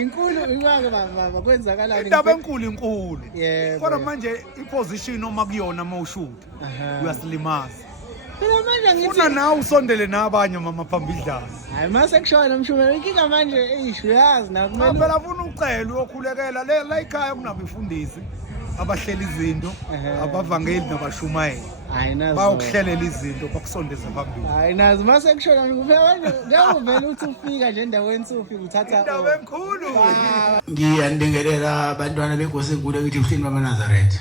inkulu imake baba kwenzakalani indaba enkulu yebo kodwa manje iposition oma kuyona mawushuta uyasilimaza phela manje ngithi una nawe usondele nabanye mama phambidlana hayi mase kushona mshumela inkinga manje uyazi na kumele phela ufuna ucela uyokhulekela la ekhaya kunabefundisi abahleli izinto abavangeli nabashumayeli hayi nazo bayokuhlelela izinto bakusondeza phambili hayi nazo mase kushona kuphela manje ngiyakuvela ukuthi ufika nje endaweni sufika uthatha indaba enkulu ngiyanibingelela abantwana benkosi enkulu ekithi uhleni bamaNazaretha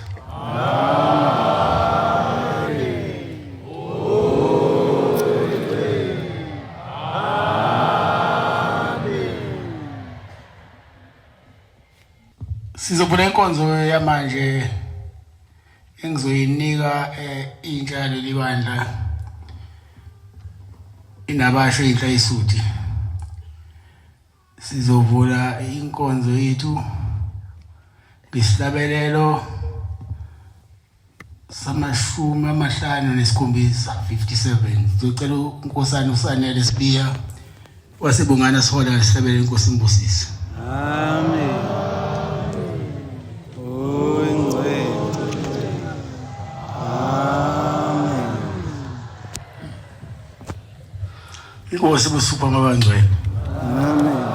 sizobona inkonzo yamanje engizoyinika intsha lelibandla inabasho inhla isudi sizovula inkonzo yethu ngesilabelelo samashumi amahlanu nesikhombisa 57 ngicela unkosana uSanele Sibiya wasebongana sihola ngesilabelelo inkosi imbusisi amen inkosi busupha mabangcwele amen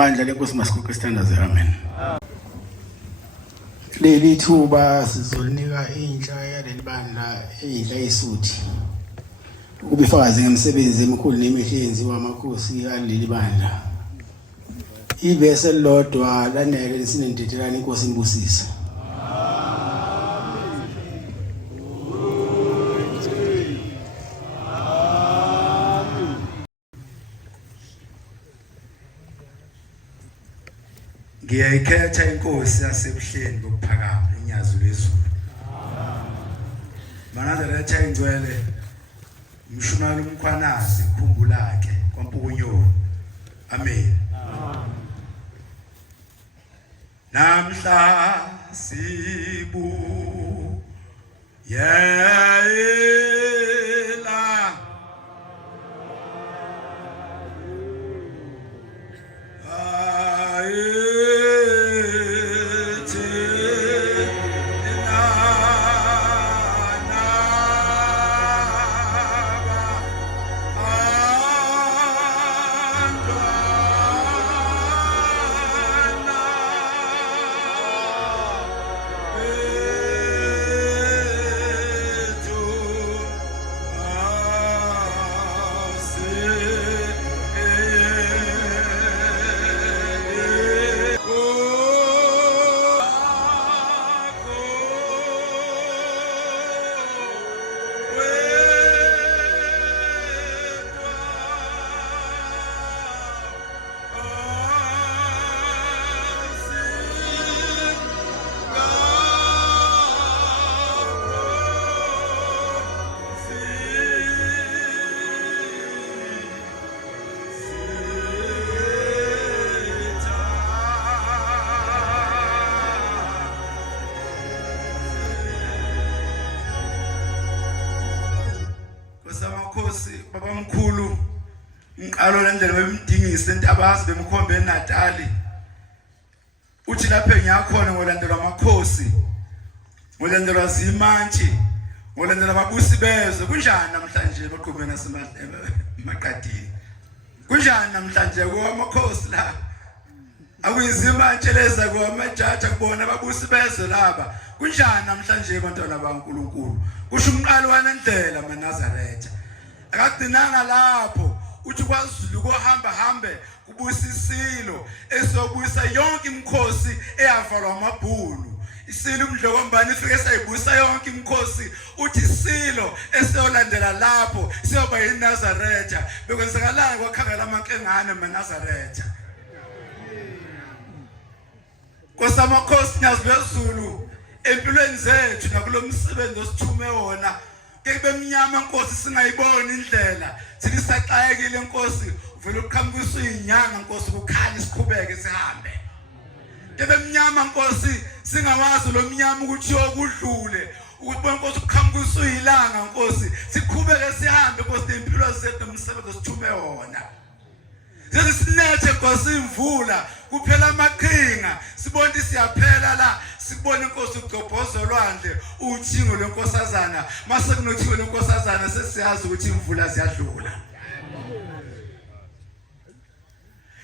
bandla lenkosi Masikoko Standards. Amen. Leli thuba sizolinika intsha yaleli bandla inhla yisuthi ubufakazi ngemsebenzi emikhulu nemihle yenziwa amakhosi aleli bandla. Ivesi elilodwa lanele lisinendedelana inkosi imbusisa. Ngiyayikhetha inkosi yasebuhleni bokuphakama inyazo lezulu. Manazaretha ingcwele umshumalo umkhwanazi khumbulake kwampukunyo. Amen. Namhla sibu yela Baba mkhulu ngiqalo lendlela bemdingisa entabazi bemkhombe eNatali uthi lapha engiyakhona ngolandelwa amakhosi ngolandelwa zimantshi ngolandelwa ababusi bezwe kunjani namhlanje baqhubena nasemaqadini kunjani namhlanje kwamakhosi la akuyizimantshi leza kwamajaji akubona ababusi bezwe laba kunjani namhlanje abantwana baNkulunkulu kusho umqalo wanendlela maNazaretha akadinanga lapho uthi kwaZulu kohamba hambe kubusisilo esobuyisa yonke imikhosi eyavalwa amabhulu isilo umdlokombani ifike sayibusa yonke imikhosi uthi isilo eseyolandela lapho siyoba yiNazaretha bekwenzakalana kwakhangela amankengane maNazaretha kosamakhosi nyaziwezulu empilweni zethu nakulomsebenzi osithume wona kebe mnyama Nkosi singayiboni indlela sithi saqayekile Nkosi uvela ukukhambisa inyanga Nkosi kukhanya isikhubeke sihambe kebe mnyama Nkosi singawazi lo mnyama ukuthi yokudlule ukuthi Nkosi ukukhambisa ilanga Nkosi sikhubeke sihambe Nkosi impilo zethu nomsebenzi osithume wona sesinethe Nkosi imvula kuphela amaqhinga sibona siyaphela la sibone Nkosi ugcobhozo lwandle uthingo lenkosazana mase kunothiwe lenkosazana sesiyazi ukuthi imvula ziyadlula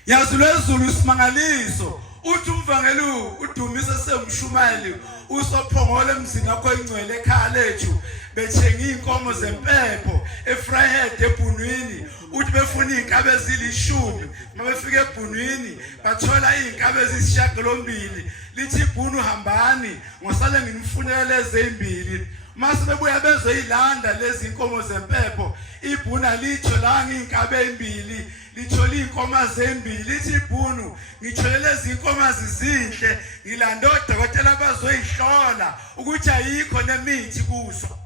yazulwezulu isimangaliso uthi umvangeli udumisa semshumali usophongole emzini wakho ingcwele ekhaya lethu bethenga inkomo zempepho eFryhead eBhunwini uthi befuna inkabe ezilishumi mabefika eBhunwini bathola inkabe ezisishagalombili lithi iBhunu hambani ngosale ngimfunele ezimbili mase bebuya bezoyilanda lezi inkomo zempepho iBhunu alitholanga inkabe ezimbili lithola inkomo ezimbili lithi iBhunu ngitholele lezi inkomo zizinhle ngilanda odokotela bazoyihlola ukuthi ayikho nemithi kuzo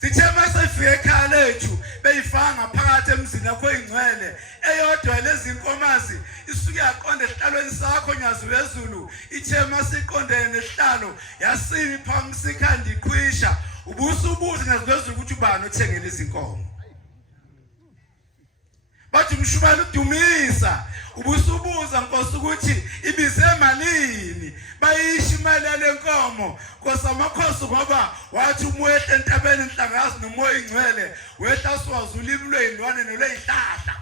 sithema sefike ekhaya lethu beyifanga phakathi emzini wakho ingcwele eyodwa lezi inkomazi isuke yaqonda esihlalweni sakho nyaziwezulu ithema siqondene nesihlalo yasini phambi sikhandi iqhwisha ubusubuze nyaziwezulu ukuthi ubani othengele izinkomo bathi umshumali udumisa ubusubuza Nkosi ukuthi ibize malini bayisho imali yalenkomo Nkosi amakhosi ngoba wathi umwehle entabeni enhlangazi nomoya ingcwele wehla siwazi ulimi lwezilwane nelwezihlahla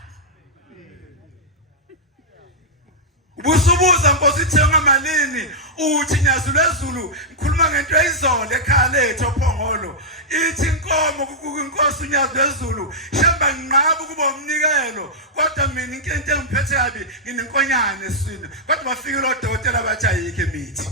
Ubusubuza Nkosi ithenga malini uthi nyazulezulu ngikhuluma ngento eyizolo ekhaya lethu ophongolo ithi inkomo kuNkosi unyazulezulu shamba nqaba kuba umnikelo kodwa mina into engiphethe kabi nginenkonyane eswini kodwa bafike lo dokotela bathi ayikho imithi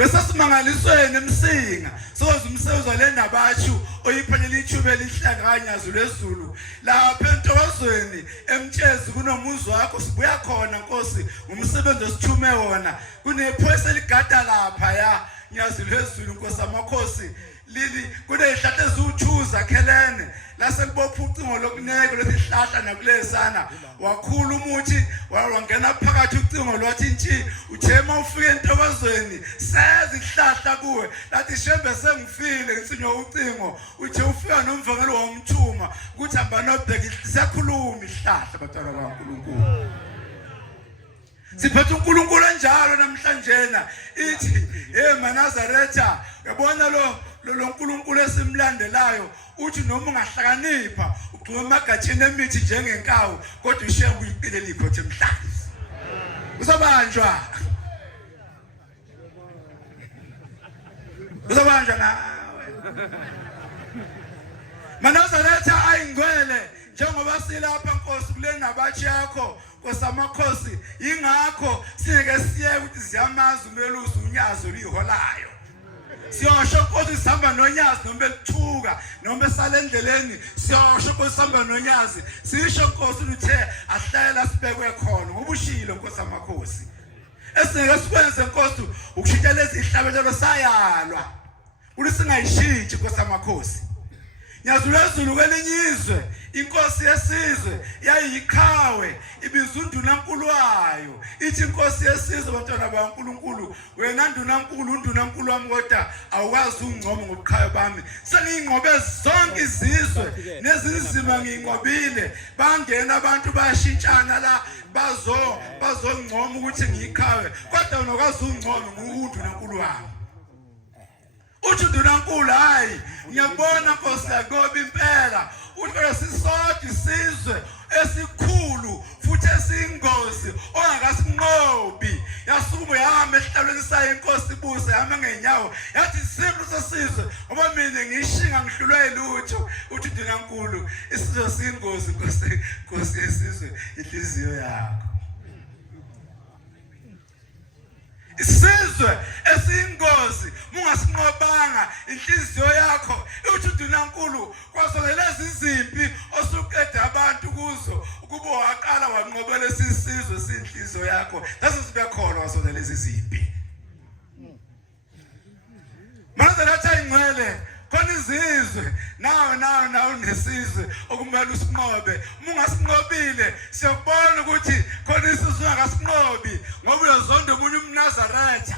bese simangalisweni emsinga soze umsebenzi walendabashu oyiphelela ithuba elihlanga kanyazulezulu lapha entozweni emtshezi kunomuzi wakho sibuya khona Nkosi umsebenzi osithume wona kunephoyisa eligada lapha ya nyazulezulu Nkosi amakhosi lili kunezihlahla eziwuthuza khelene laselibopha ucingo lokuneke lesihlahla nakulesana wakhula umuthi wangena phakathi ucingo lwathi nti uthema ufike entobazweni sezihlahla kuwe lathi shembe sengifile ngisinywa ucingo uthe ufika nomvangelo womthuma ukuthi hamba nobheki siyakhuluma ihlahla batwana kaNkulunkulu siphethe uNkulunkulu enjalo namhlanje ithi eManazaretha yabona lo uNkulunkulu esimlandelayo uthi noma ungahlakanipha ugcina emagathini emithi njengenkawu kodwa ushiya uyiqile likhothe emhlanje uzabanjwa nawe Manazaretha ayingcwele njengoba silapha Nkosi kule nabathi yakho Nkosi amakhosi ingakho singeke siye ukuthi ziyamaza umelusi unyazo liholayo siyosho Nkosi sihamba nonyazi noma belithuka noma besala endleleni siyosho Nkosi sihamba nonyazi sisho Nkosi uthe ahlela sibekwe khona ngoba ushilo Nkosi amakhosi esingeke sikwenze Nkosi ukushintshela izihlabelelo sayalwa ukuthi singayishintshi Nkosi amakhosi nyazulezulu kwelinye inkosi yesizwe yayiyiqhawe ibiza undunankulu wayo ithi inkosi yesizwe bantwana baNkulunkulu wena undunankulu wami kodwa awukwazi ungcomo ngobuqhawe bami sengingqobe zonke izizwe nezinzima ngingqobile bangena abantu bayashintshana la bazongcoma ukuthi ngiyiqhawe kodwa unokwazi ungcomo undunankulu wami uthi undunankulu hayi ngiyabona Nkosi yakoba impela uthi sisodwa isizwe esikhulu futhi esiyingozi ongakasinqobi yasukuma yahamba esihlalweni sayo inkosi ibuse yahamba ngenyawo yathi simple sesizwe ngoba mina ngishinga ngihlulwe lutho uthi undunankulu isizwe siyingozi Nkosi yesizwe inhliziyo yakho isizwe esiyingozi mungasinqobanga inhliziyo yakho uthi undunankulu kwasoleleza izimpi osuqede abantu kuzo ukuba waqala wanqobela isizwe sinhliziyo yakho lase sibe khona kwasoleleza izimpi Manazaretha ingcwele khona izizwe nawe nesizwe okumele usinqobe mungasinqobile siyabona ukuthi khona isizwe ungakasinqobi ngoba uyazonda umunye umNazaretha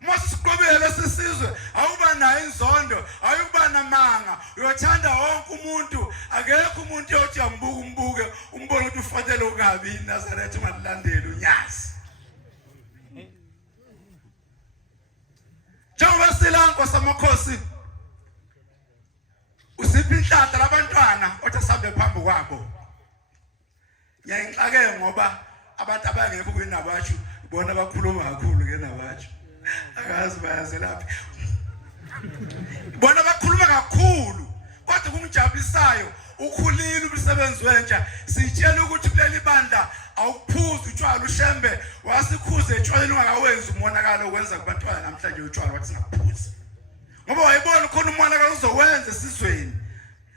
masiqobele lesizwe awuba nayo inzondo awuba namanga uyothanda wonke umuntu akekho umuntu othi umbuke umbone ukuthi ufatele ukabi iNazaretha ungalandeli unyazi njengoba silanko samakhosi usiphi inhlahla labantwana othi sabe phambi kwabo ngiyayinhlake ngoba abantu abangekho kwinabatshu bona bakhuluma kakhulu kenabatshu akazi bayazelaphi bona bakhuluma kakhulu kodwa kungijabulisayo ukhulile umsebenzi wentsha sitshela ukuthi kuleli bandla awuphuzi utshwala ushembe wasikhuze etshwaleni ungakawenzi umonakalo okwenza kubantwana namhlanje utshwala wathi singaphuzi ngoba wayibona khona umonakalo uzowenza esizweni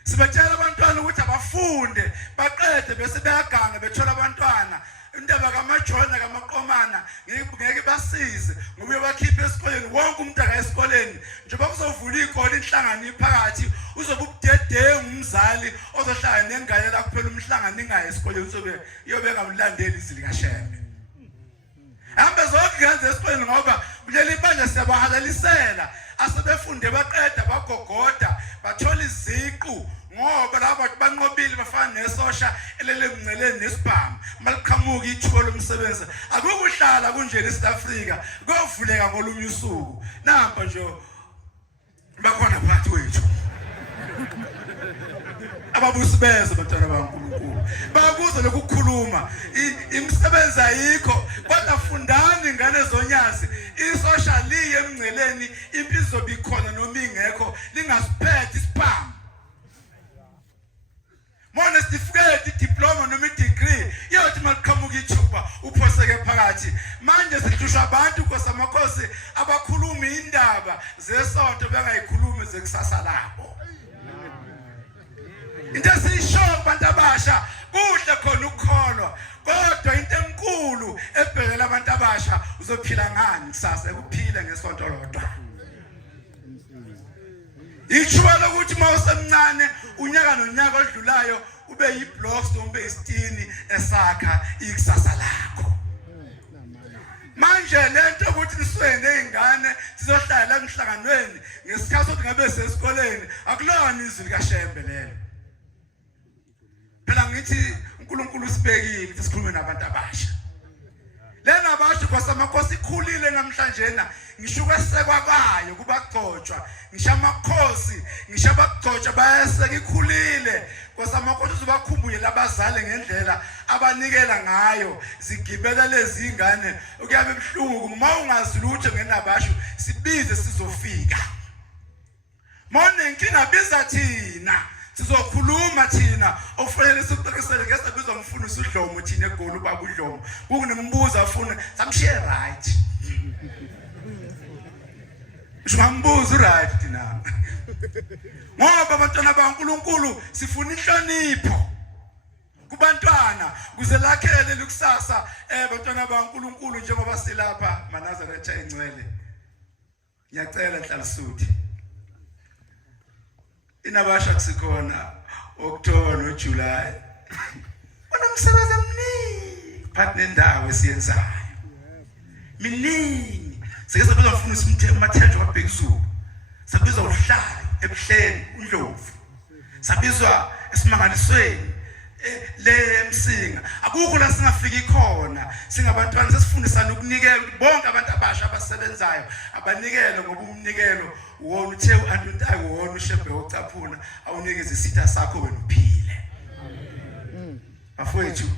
sibatshela abantwana ukuthi abafunde baqede bese bayaganga bethola abantwana indaba kaMajona kaMaqomana ngeke basize ngoba uyobakhipha esikoleni wonke umuntu akayesikoleni njengoba kuzovula ikole inhlangano iphakathi uzobe ubudedengu umzali ozohlala nengane la kuphela umhlangano ingayi esikoleni uzobe iyobeka umlandeli izilika shembe hambe zonke ngenze esikoleni ngoba kuleli bandla siyabahalalisela asebefunde baqeda bagogoda bathola iziqu ngoba laba banqobile bafana nesosha elele ngceleni nesibhamu maliqhamuka ithuba lomsebenzi akukuhlala kunjeni eSouth Africa kuvuleka ngolunye usuku namba nje bakhona phakathi wethu ababusi bezwe abantwana bakaNkulunkulu bakuzwe lokukhuluma imisebenzi ayikho kodwa fundani ingane zonyazi isocial emngceleni impilo zobikhona noma ingekho lingasiphethe isiphamu Mona certificate diploma noma degree yothi maqhamuka ithuba uphoseke phakathi manje sihlusha abantu kosamakhosi abakhuluma indaba zesonto bengayikhulumi zekusasa labo into sisho abantu abasha kuhle khona ukukholwa kodwa into enkulu ebhekela abantu abasha uzophila ngani kusasa ekuphile ngesonto lodwa Ichuba lokuthi mawusemncane unyaka nonyaka odlulayo ube yiblocks noma ube istini esakha ikusasa lakho manje lento ukuthi niswene izingane sizohlala emhlanganweni ngesikhathi sokuthi ngabe sesikoleni akulona izwi likaShembe lelo phela ngithi uNkulunkulu usibekile ukuthi sikhulume nabantu abasha lena abasha kwasamakhosi ikhulile namhlanje na ngisho kwesekwa kwayo kubagcotshwa ngisho amakhosi ngisho abagcotshwa bayaseka ikhulile kwasamakhosi uzobakhumbule labazali ngendlela abanikela ngayo zigibela lezi ingane okuyabe ebhlungu uma ungazilutho ngenabasho sibize sizofika mona inkinga biza thina sizokhuluma thina ofanele sikuqekisele ngesabizwa ngifundisa udlomo thina egoli ubaba udlomo kunginembuzo afuna samshiye right Shumambuzo right thina ngoba abantwana bakaNkulunkulu sifuna inhlonipho kubantwana kuze lakhele likusasa abantwana bakaNkulunkulu njengoba silapha maNazaretha engcwele ngiyacela Nhlalasuthi inabasha kusikhona October no July unomsebenzi omningi phakathi nendawo esiyenzayo miningi sike sabizwa mfundisi umthetho umathetho kwaBhekuzulu sabizwa uhlalo ebuhleni uNdlovu sabizwa esimangalisweni le Msinga akukho la singafiki khona singabantwana sesifundisana ukunikela bonke abantu abasha abasebenzayo abanikele ngoba umnikelo wona uthe uAntuntayo wona uShembe wocaphuna awunikeze isitha sakho wena uphile bafowethu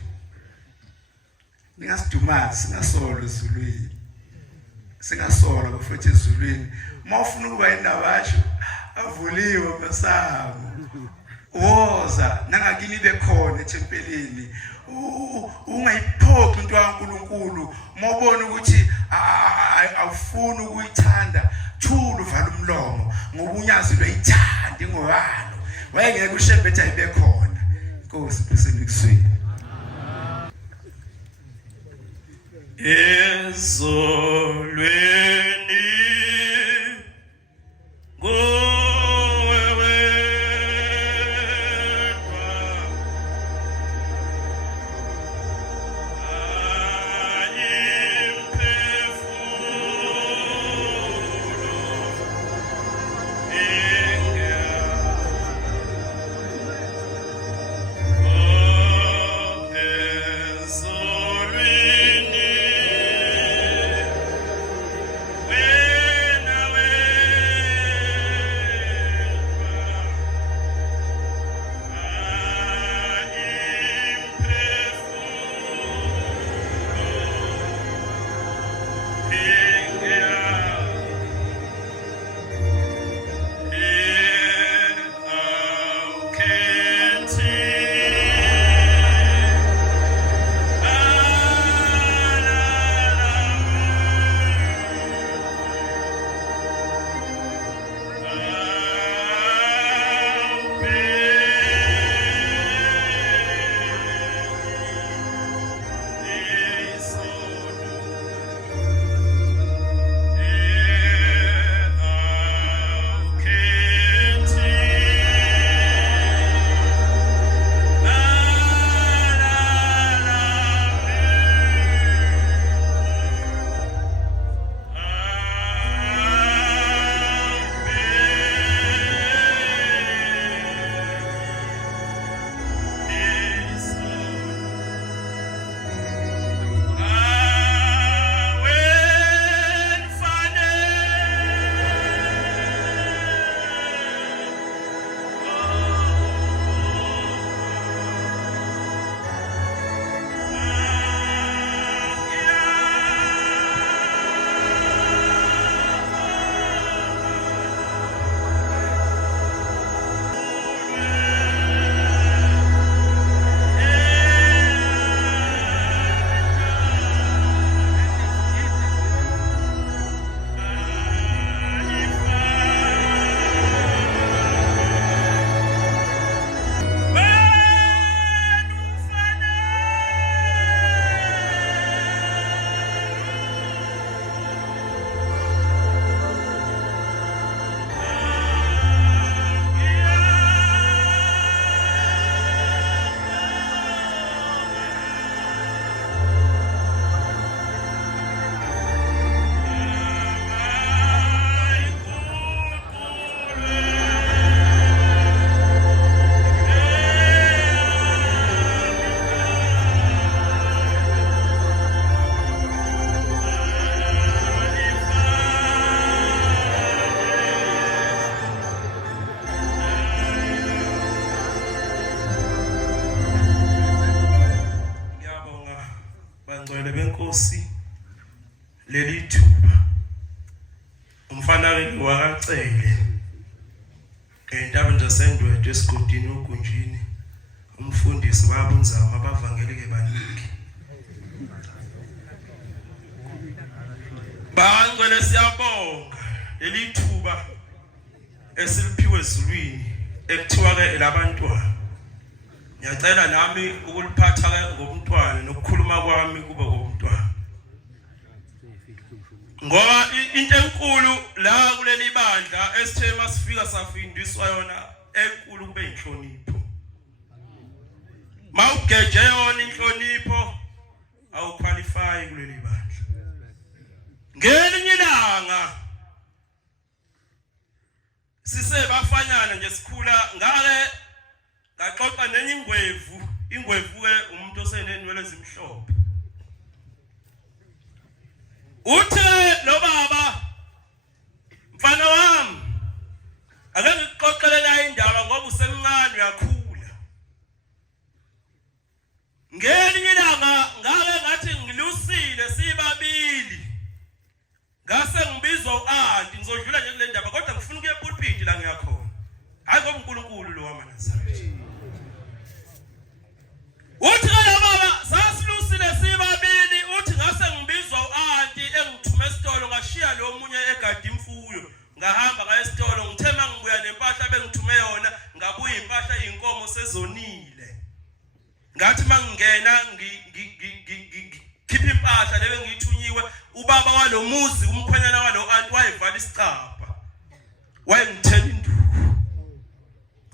ningasidumazi singasolo ezulwini singasola bafowethu ezulwini mawufuna ukuba indabasho avuliwe masango woza nangakini bekhona ethempelini ungayiphokhi into kaNkulunkulu mawubona ukuthi awufuni ukuyithanda thula uvala umlomo ngoba unyazi lwayithanda ingowalo wayengeke uShembe ethi ayibekhona Nkosi kusekusweni ezolweni Nkosi leli thuba umfana wakacele entaba zasendwethu esigodini ugunjini umfundisi babunzama abavangeli ke baningi bangcwele siyabonga leli thuba esiliphiwe ezulwini ekuthiwa ke labantwana ngiyacela nami ukuliphatha ke ngomntwana nokukhuluma kwami kube ngomntwana ngoba into enkulu la kuleli bandla esithe masifika safundiswa yona enkulu kube inhlonipho mawugeje yona inhlonipho awuqualify kuleli bandla ngelinye ilanga sisebafanyana nje sikhula ngale ngaxoxa nenye ingwevu ke umuntu osenenwele ezimhlophe uthe lo baba mfana wami ake ngixoxele la indaba ngoba usemncane uyakhula ngelinye ilanga ngake ngathi ngilusile sibabili ngase ngibizwa uanti ngizodlula nje kule ndaba kodwa ngifuna ukuya epulpit la ngiyakhona hayi ngoba uNkulunkulu lo wamaNazaretha uthi la baba sasilusile sibabili uthi ngase ngibizwa uanti engithume esitolo ngashiya lo munye egadi imfuyo ngahamba ngaye esitolo ngithema ngibuya nempahla bengithume yona ngabuya impahla yinkomo sezonile ngathi mangingena khipha impahla lebe ngiyithunyiwe ubaba walomuzi umkhwenyana walo anti wayevala isicapha wayengithela induku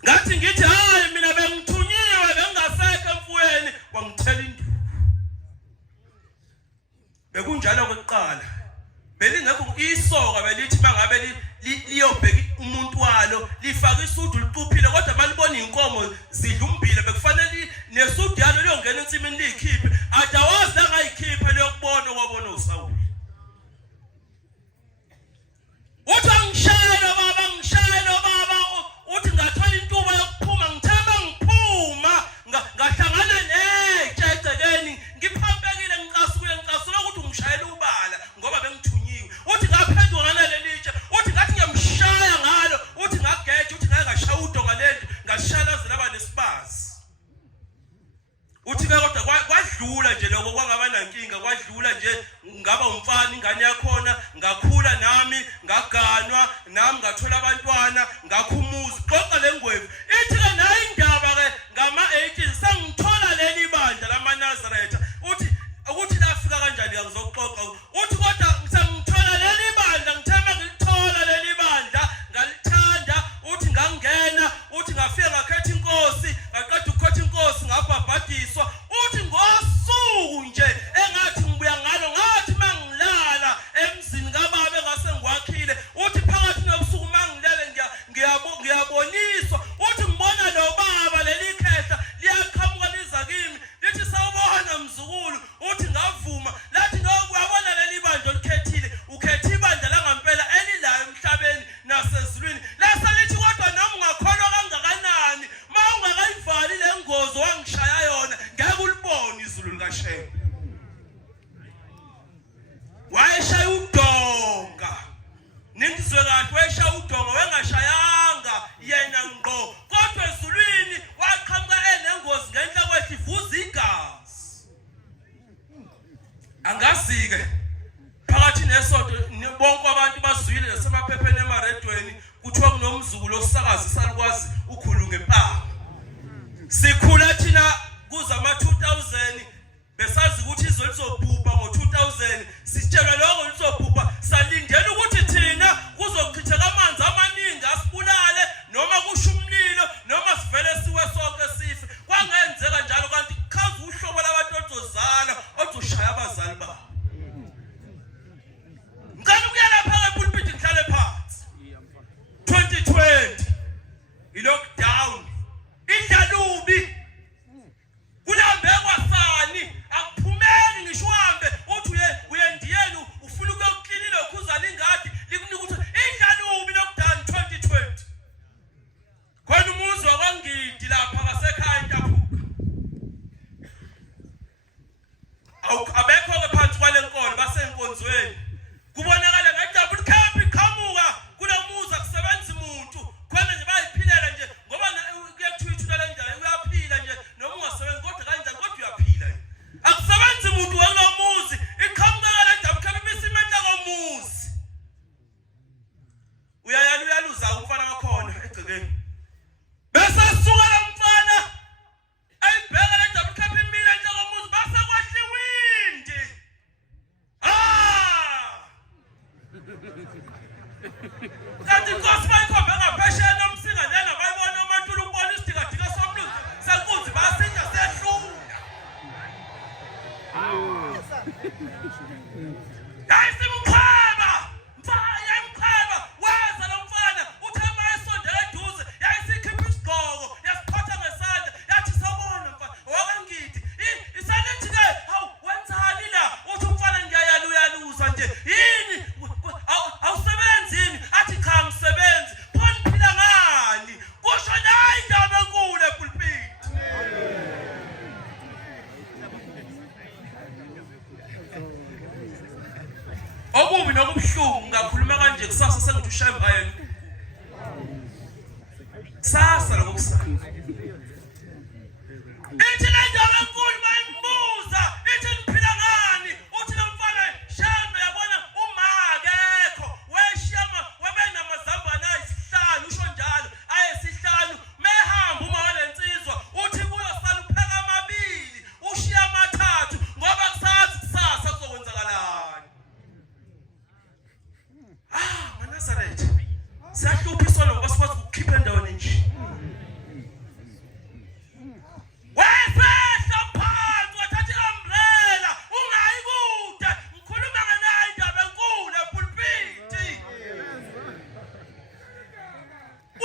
ngathi ngithi hayi mina bengithunyiwe bengasekho emfuyeni wangithela induku bekunjalo kokuqala belingekho isoka belithi mangabe liyobheka umuntu walo lifaka isudi licuphile kodwa malibona inkomo zidlumbile bekufanele nesudi yalo liyongena ensimini liyikhiphe adawazi la ngayikhipha liyokubona kwabona uSawuli uthi ngishayela baba uthi ngathola intuba yokuphuma ngithemba ngiphuma ngahlangana nejecekeni ngiphampekile ngicasula ukuthi ngishayela ubala ngoba bengithunyiwe uthi ngaphendula ngalelitshe uthi ngathi ngiyamshaya ngalo uthi ngageje uthi ngashaya udonga lento ngashalazela abanesibazi uthi kodwa kwadlula nje lokho kwangaba nankinga kwadlula nje ngaba umfana ingane yakhona ngakhula nami ngaganwa nami ngathola abantwana ngakhumuza xoxa lengwevu ithi ke nayo indaba ke ngama-18 sangithola leli bandla lamaNazaretha uthi ukuthi lafika kanjani ngizoxoxa uthi kodwa sangithola leli bandla ngithemba ngilithola leli bandla ngalithanda uthi ngangena uthi ngafika ngakhetha inkosi ngaqeda ukukhetha inkosi ngabhabhadiswa uthi ngosuku nje engathi ngibuya ngalo ngathi mangilala emzini kababa engase ngwakhile uthi phakathi nobusuku mangilele ngiyaboniswa uthi ngibona lo baba leli khehla liyaqhamuka liza kimi lithi sawubona mzukulu uthi ngavuma lathi ngokuyabona leli bandla likhethile ukhetha ibandla langampela elilayo emhlabeni nasezulwini laselithi kodwa noma ungakholwa kangakanani mawungakayivali lengozo wangishaya yona ngeke ulibone izulu likaShembe wayeshaya udonga ningizwe kahle wayeshaya udonga wengashayanga yena ngqo kodwa ezulwini waqhamuka enengozi ngenhla kwethu ivuza igazi angazike phakathi nesonto bonke abantu bazwile nasemaphepheni emaredweni kuthiwa kunomzukulu osakazisa likwazi ukhulu ngempama sikhula thina kuza ama-2000 besazi ukuthi izwe lizobhubha ngo-2000 sitshelwa lokho lizobhubha salindela ukuthi thina kuzochitheka amanzi amaningi asibulale noma kusho umlilo noma sivele siwe sonke sife kwangenzeka njalo kanti kukhaza uhlobo labantu oluzozala ozoshaya abazali babo ngani ukuyalapha epulpiti ngihlale phansi 2020 i-lockdown indlalubi kulambe kwasani akuphumeli ngisho uhambe uthi uyendiyeni ufuna ukuyokuklinile ukhuzana ingadi likunika ukuthi indlalubi lockdown 2020 khona umuzi wakwangidi lapha ngasekhaya intaphuka abekho-ke phansi kwale enkonzweni kubonakala ngedouble cap iqhamuka kulomuzi akusebenzi umuntu khona nje bayiphilela nje ngoba kuyakuthuthula kanjani uyaphila nje noma ungasebenzi kodwa kanjani kodwa uyaphila akusebenzi umuntu welomuzi iqhamuka ngedouble cap imisimenta komuzi uyaluza umfana wakhona egcekeni bese suka lo mfana ayibheka le double cap imile njengomuzi base kwahliwindi kanti inkosi bayikhombe ngaphesheya nomsinga njena bayibona uMaNtuli ukubona isidikadika somlungu senkunzi basinja sehlula yayisimqheba yayimqheba weza lo mfana uthe mayesondela eduze yayisikhipha isigqoko yasiqhotha ngesandla yathi sabona mfana wakangidi isanithi-ke hawu wenzani la uthi umfana ngiyayaluza nje yini awusebenzini athi cha ngisebenzi pho niphila ngani kusho nayi indaba enkulu epulpiti okubi nokubuhlungu ngakhuluma kanje kusasa sengithi ushaye ngayo kusasa lokusasa ithi le ndaba enkulu bayimbuza ithi niphila ngani uthi lo mfana shambe yabona umakekho weshiyama wabenamazambane ayisihlanu usho njalo ayesihlanu mehamba uma walensizwa uthi kuyosala upheka amabili ushiya amathathu ngoba kusazi kusasa kuzokwenzakalani maNazaretha siyahluphiswa ngoba sikwazi ukukhipha endaweni nje wesehla phansi wathatha i-umbrella ungayi kude ngikhuluma ngenayo indaba enkulu epulpiti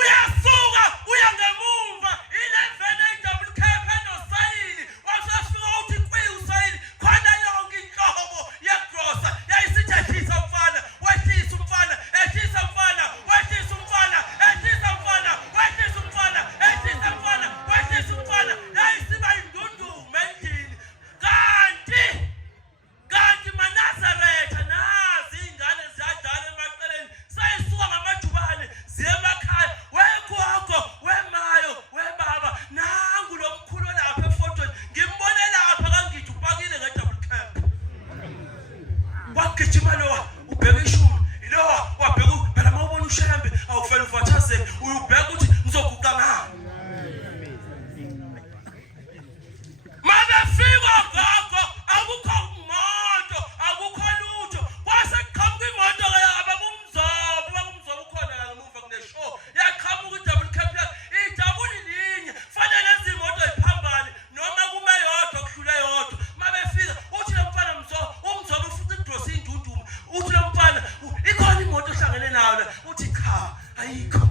uyasuka uya ngemumva ilevele i-double cap enosayini wasefika uthi kwi usayini khona yonke inhlobo yegrosa yayisithi ehlisa umfana wehlisa umfana ehlisa umfana wehlisa umfana ehlisa umfana wehlisa umfana ehlisa umfana wehlisa umfana yayisiba indundumo endlini kanti maNazaretha nazi ingane ziyadlala emaceleni sayisuka ngamajubane ziye emakhaya wegogo wemayo webaba nangu lo mkhulu lapha efotweni ngimbone lapha kangithi upakile ngedouble cap wagijima lowa ubheka ishumi ilowa wabheka phela uma ubona ushelambe awufela ufathazeke uyubheka ukuthi ngizoguqa ngani mabefika gogo akukho moto akukho lutho kwase kuqhamuka imoto-ke abakumzobo ukhona la ngemuva kuneshow yaqhamuka i-double cap yakhe ijabuli linye fanele lezi moto ziphambane noma kume yodwa kudlule yodwa mabefika uthi lo mfana umzobo ufuna ukudrosa indunduma uthi lo mfana ikhona imoto ohlangene nayo la uthi cha ayikho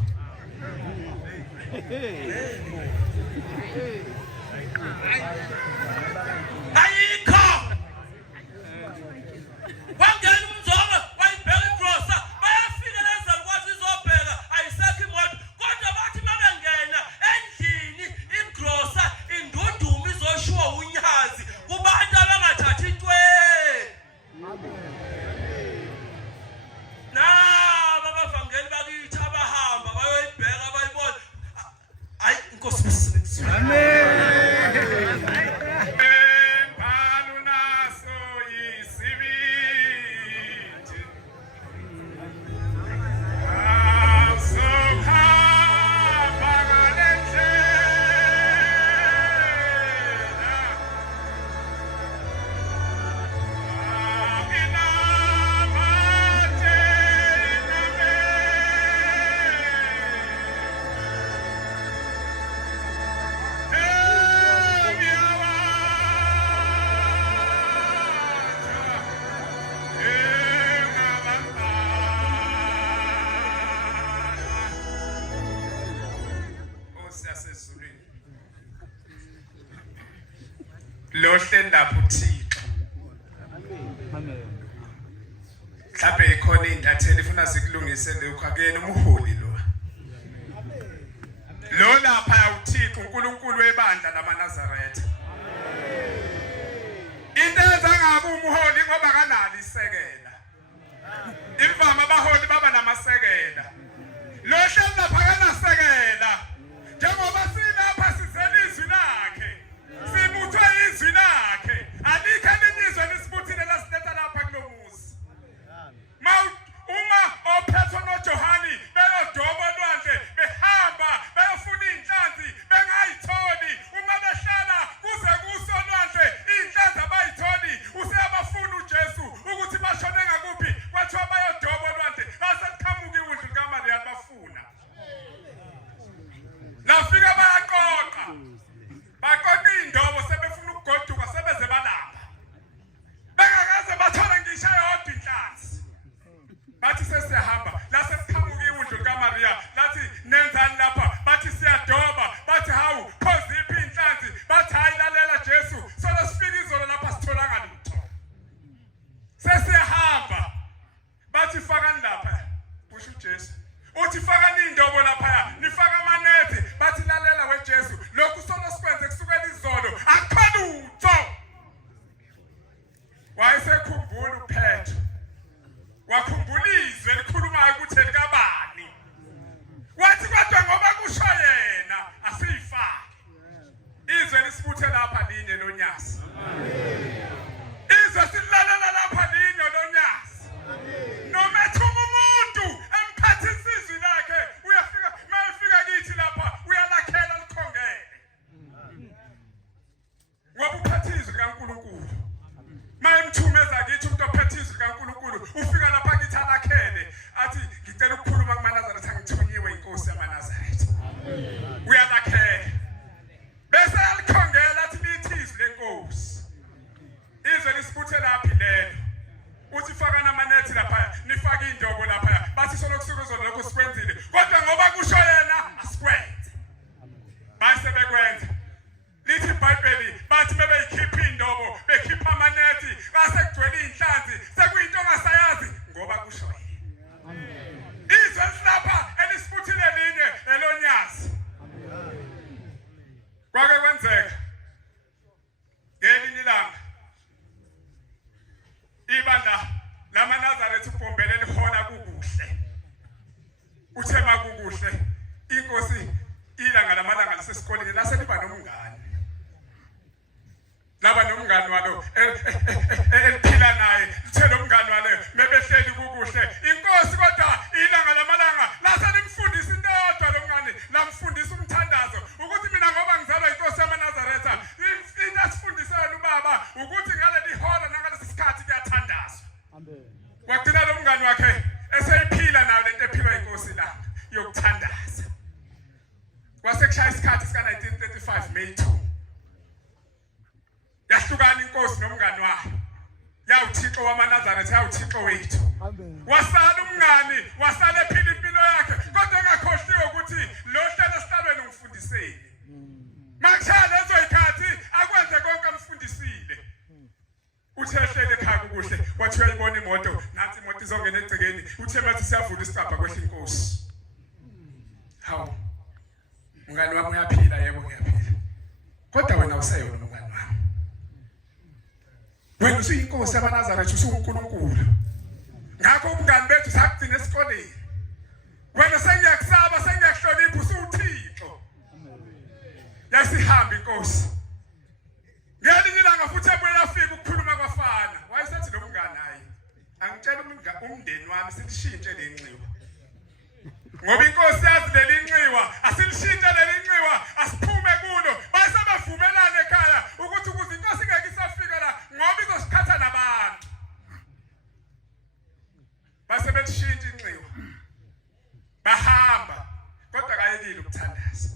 ayikho wangena umzobo wayibheka igrosa bayafika lezalukwazi izobheka ayisekho imoto kodwa bathi mabengena endlini igrosa indunduma izoshiwa unyazi kubantu abangathathi intweni naba abavangeli bakithi abahamba bayoyibheka bayibona hayi inkosi bisizwe lo stand-up uThixo mhlawumbe ikhona intatheli ifuna sikulungise lokho akuyena umholi lo lapha uThixo uNkulunkulu webandla lamaNazaretha into enza ngabe umholi ngoba kanali isekelo likaNkulunkulu. Mayemthumeza kithi umuntu ophethe izwi likaNkulunkulu ufika lapha kithi alakhele athi ngicela ukukhuluma kumaNazaretha angithunyiwe inkosi yamaNazaretha. Uyalakhela. Bese alikhongela athi lithi izwi lenkosi. Izwe lisibuthe laphi lelo. Uthi faka namanethi lapha nifaka indobo lapha bathi solokusukuzona lokho sikwenzile kodwa ngoba kusho yena asikwenze. Base bekwenza. Lithi iBhayibheli bathi bebeyikhipha indobo bekhipha amanethi base kugcwele inhlanzi sekuyinto ongasayazi ngoba kusho yena. Izwe silapha elisifuthile linye elonyazi. Kwake kwenzeka ngelinye ilanga ibandla lamaNazaretha uBhombele lihola kukuhle. Uthema kukuhle inkosi ilanga lamalanga lisesikoleni lase liba nomngane. Laba nomngane walo eliphila naye lithe nomngane wale mebehleli kukuhle inkosi kodwa ilanga lamalanga lase limfundisa into yodwa lomngane lamfundisa umthandazo ukuthi mina ngoba ngizalwa inkosi yamaNazaretha into asifundisa yena ubaba ukuthi ngaleli hora nangalesi sikhathi kuyathandazwa. Wagcina lo mngane wakhe eseyiphila nayo lento ephilwa inkosi la yokuthandaza. Kwasekushaya isikhathi sika 1935 May 2. Yahlukana inkosi nomngane wayo. Yawuthixo wamaNazaretha yawuthixo wethu. Wasala umngane wasala ephila impilo yakhe kodwa engakhohliwe ukuthi lo hlelo esihlalweni ngifundiseni. Makushaya lezo ikhathi akwenze konke amfundisile. Uthe ehlele ekhaya kuhle wathi uyayibona imoto nathi imoto izongena egcekeni uthe mathi siyavula isicabha kwehla inkosi. Hawu mngane wami uyaphila yebo uyaphila kodwa wena useyona mngane wami. Wena usuyinkosi yamaNazaretha usuNkulunkulu. Ngakho umngane bethu sakugcina esikoleni. Wena sengiyakusaba sengiyahlonipha usuthixo. Yasihamba inkosi. Ngelinye ilanga futhi ebuye yafika ukukhuluma kwafana. Wayesethi lo mngane hayi angitshela umndeni wami silishintshe lenxiwa. Ngoba inkosi yazi lelinxiwa asilishintshe lelinxiwa asiphume kulo. Base bavumelana ekhaya ukuthi ukuze inkosi ngeke isafika la ngoba izosikhatha nabantu. Base belishintsha inxiwa. Bahamba kodwa kayekile ukuthandaza.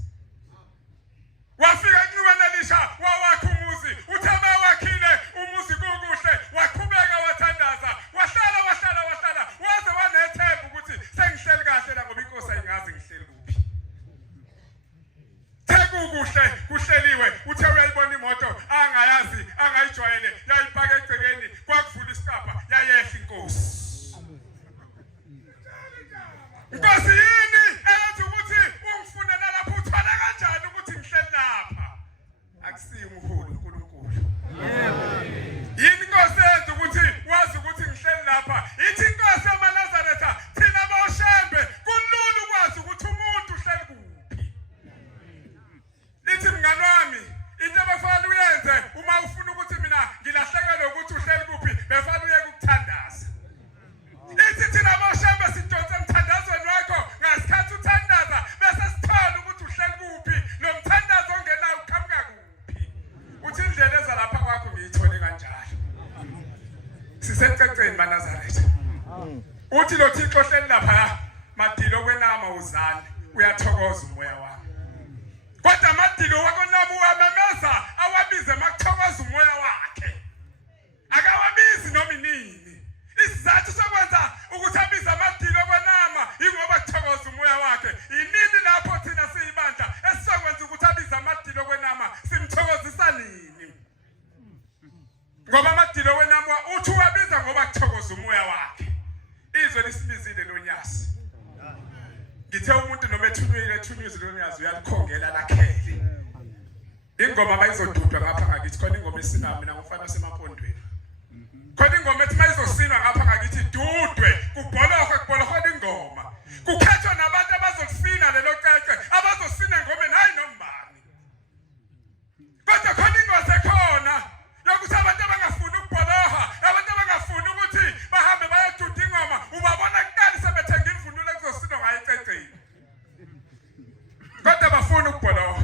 Wafika enxiweni elisha wawakha umuzi utheme wakhile umuzi kukuhle waqhubeka wathandaza wahlala waze wanethemba ukuthi sengihleli kahle la ngoba inkosi ayingazi ngihleli kuphi. Kuhle kuhleliwe uthe uyayibona imoto angayazi angayijwayele yayipaka egcekeni kwakuvula isicabha yayehla inkosi. Inkosi yini eyathi ukuthi ungifunela lapho uthwala kanjani ukuthi ngihleli lapha? Akusiyi umholi uNkulunkulu. Yini inkosi eyenza ukuthi wazi ukuthi ngihleli lapha? Ithi inkosi yamaNazaretha thina boshembe kulula ukwazi ukuthi umuntu uhleli kuphi. Ithi mngane wami into abafanele uyenze uma ufuna ukuthi mina ngilahlekelwe ukuthi uhleli kuphi befanele uye ukuthandaza. Ithi thina boshembe sidonse emthandazweni wakho ngasikhathi uthandaza bese sithola ukuthi uhleli kuphi lo mthandazo ongena uqhamuka kuphi. Uthi indlela eza lapha kwakho ngiyithole kanjalo. Sisececeni maNazaretha. Uthi lo Thixo ohleli lapha madilo kwenama uzane uyathokoza umoya wami. Kodwa amadilo wakonama uwamemeza awabize makuthokoza umoya wakhe. Akawabizi noma inini. Isizathu sokwenza ukuthi abize amadilo kwenama ingoba kuthokoza umoya wakhe. Inini lapho thina siyibandla esizokwenza ukuthi abize amadilo kwenama simthokozisa nini? Ngoba amadilo kwenama uthi uwabiza ngoba kuthokoza umoya wakhe. Izwe lisibizile lonyasi. Ngithe umuntu noma ethunyuzile lonyasi uyalikhongela lakhele. Ingoma bayizodudwa ngapha ngakithi khona ingoma esina mina ngofana semaphondweni. Khona ingoma ethi mayizosinwa ngapha ngakithi dudwe kubholokwe ingoma. Kukhethwa nabantu abazosina lelo cece abazosina engomeni hayi nombani. Kodwa khona ingozi ekhona yokuthi abantu abangafuni ukubholoha abantu abangafuni ukuthi bahambe bayoduda ingoma ubabona kuqala sebethenga imvunulo ekuzosina ngayo ececeni. Kodwa bafuna ukubholoha.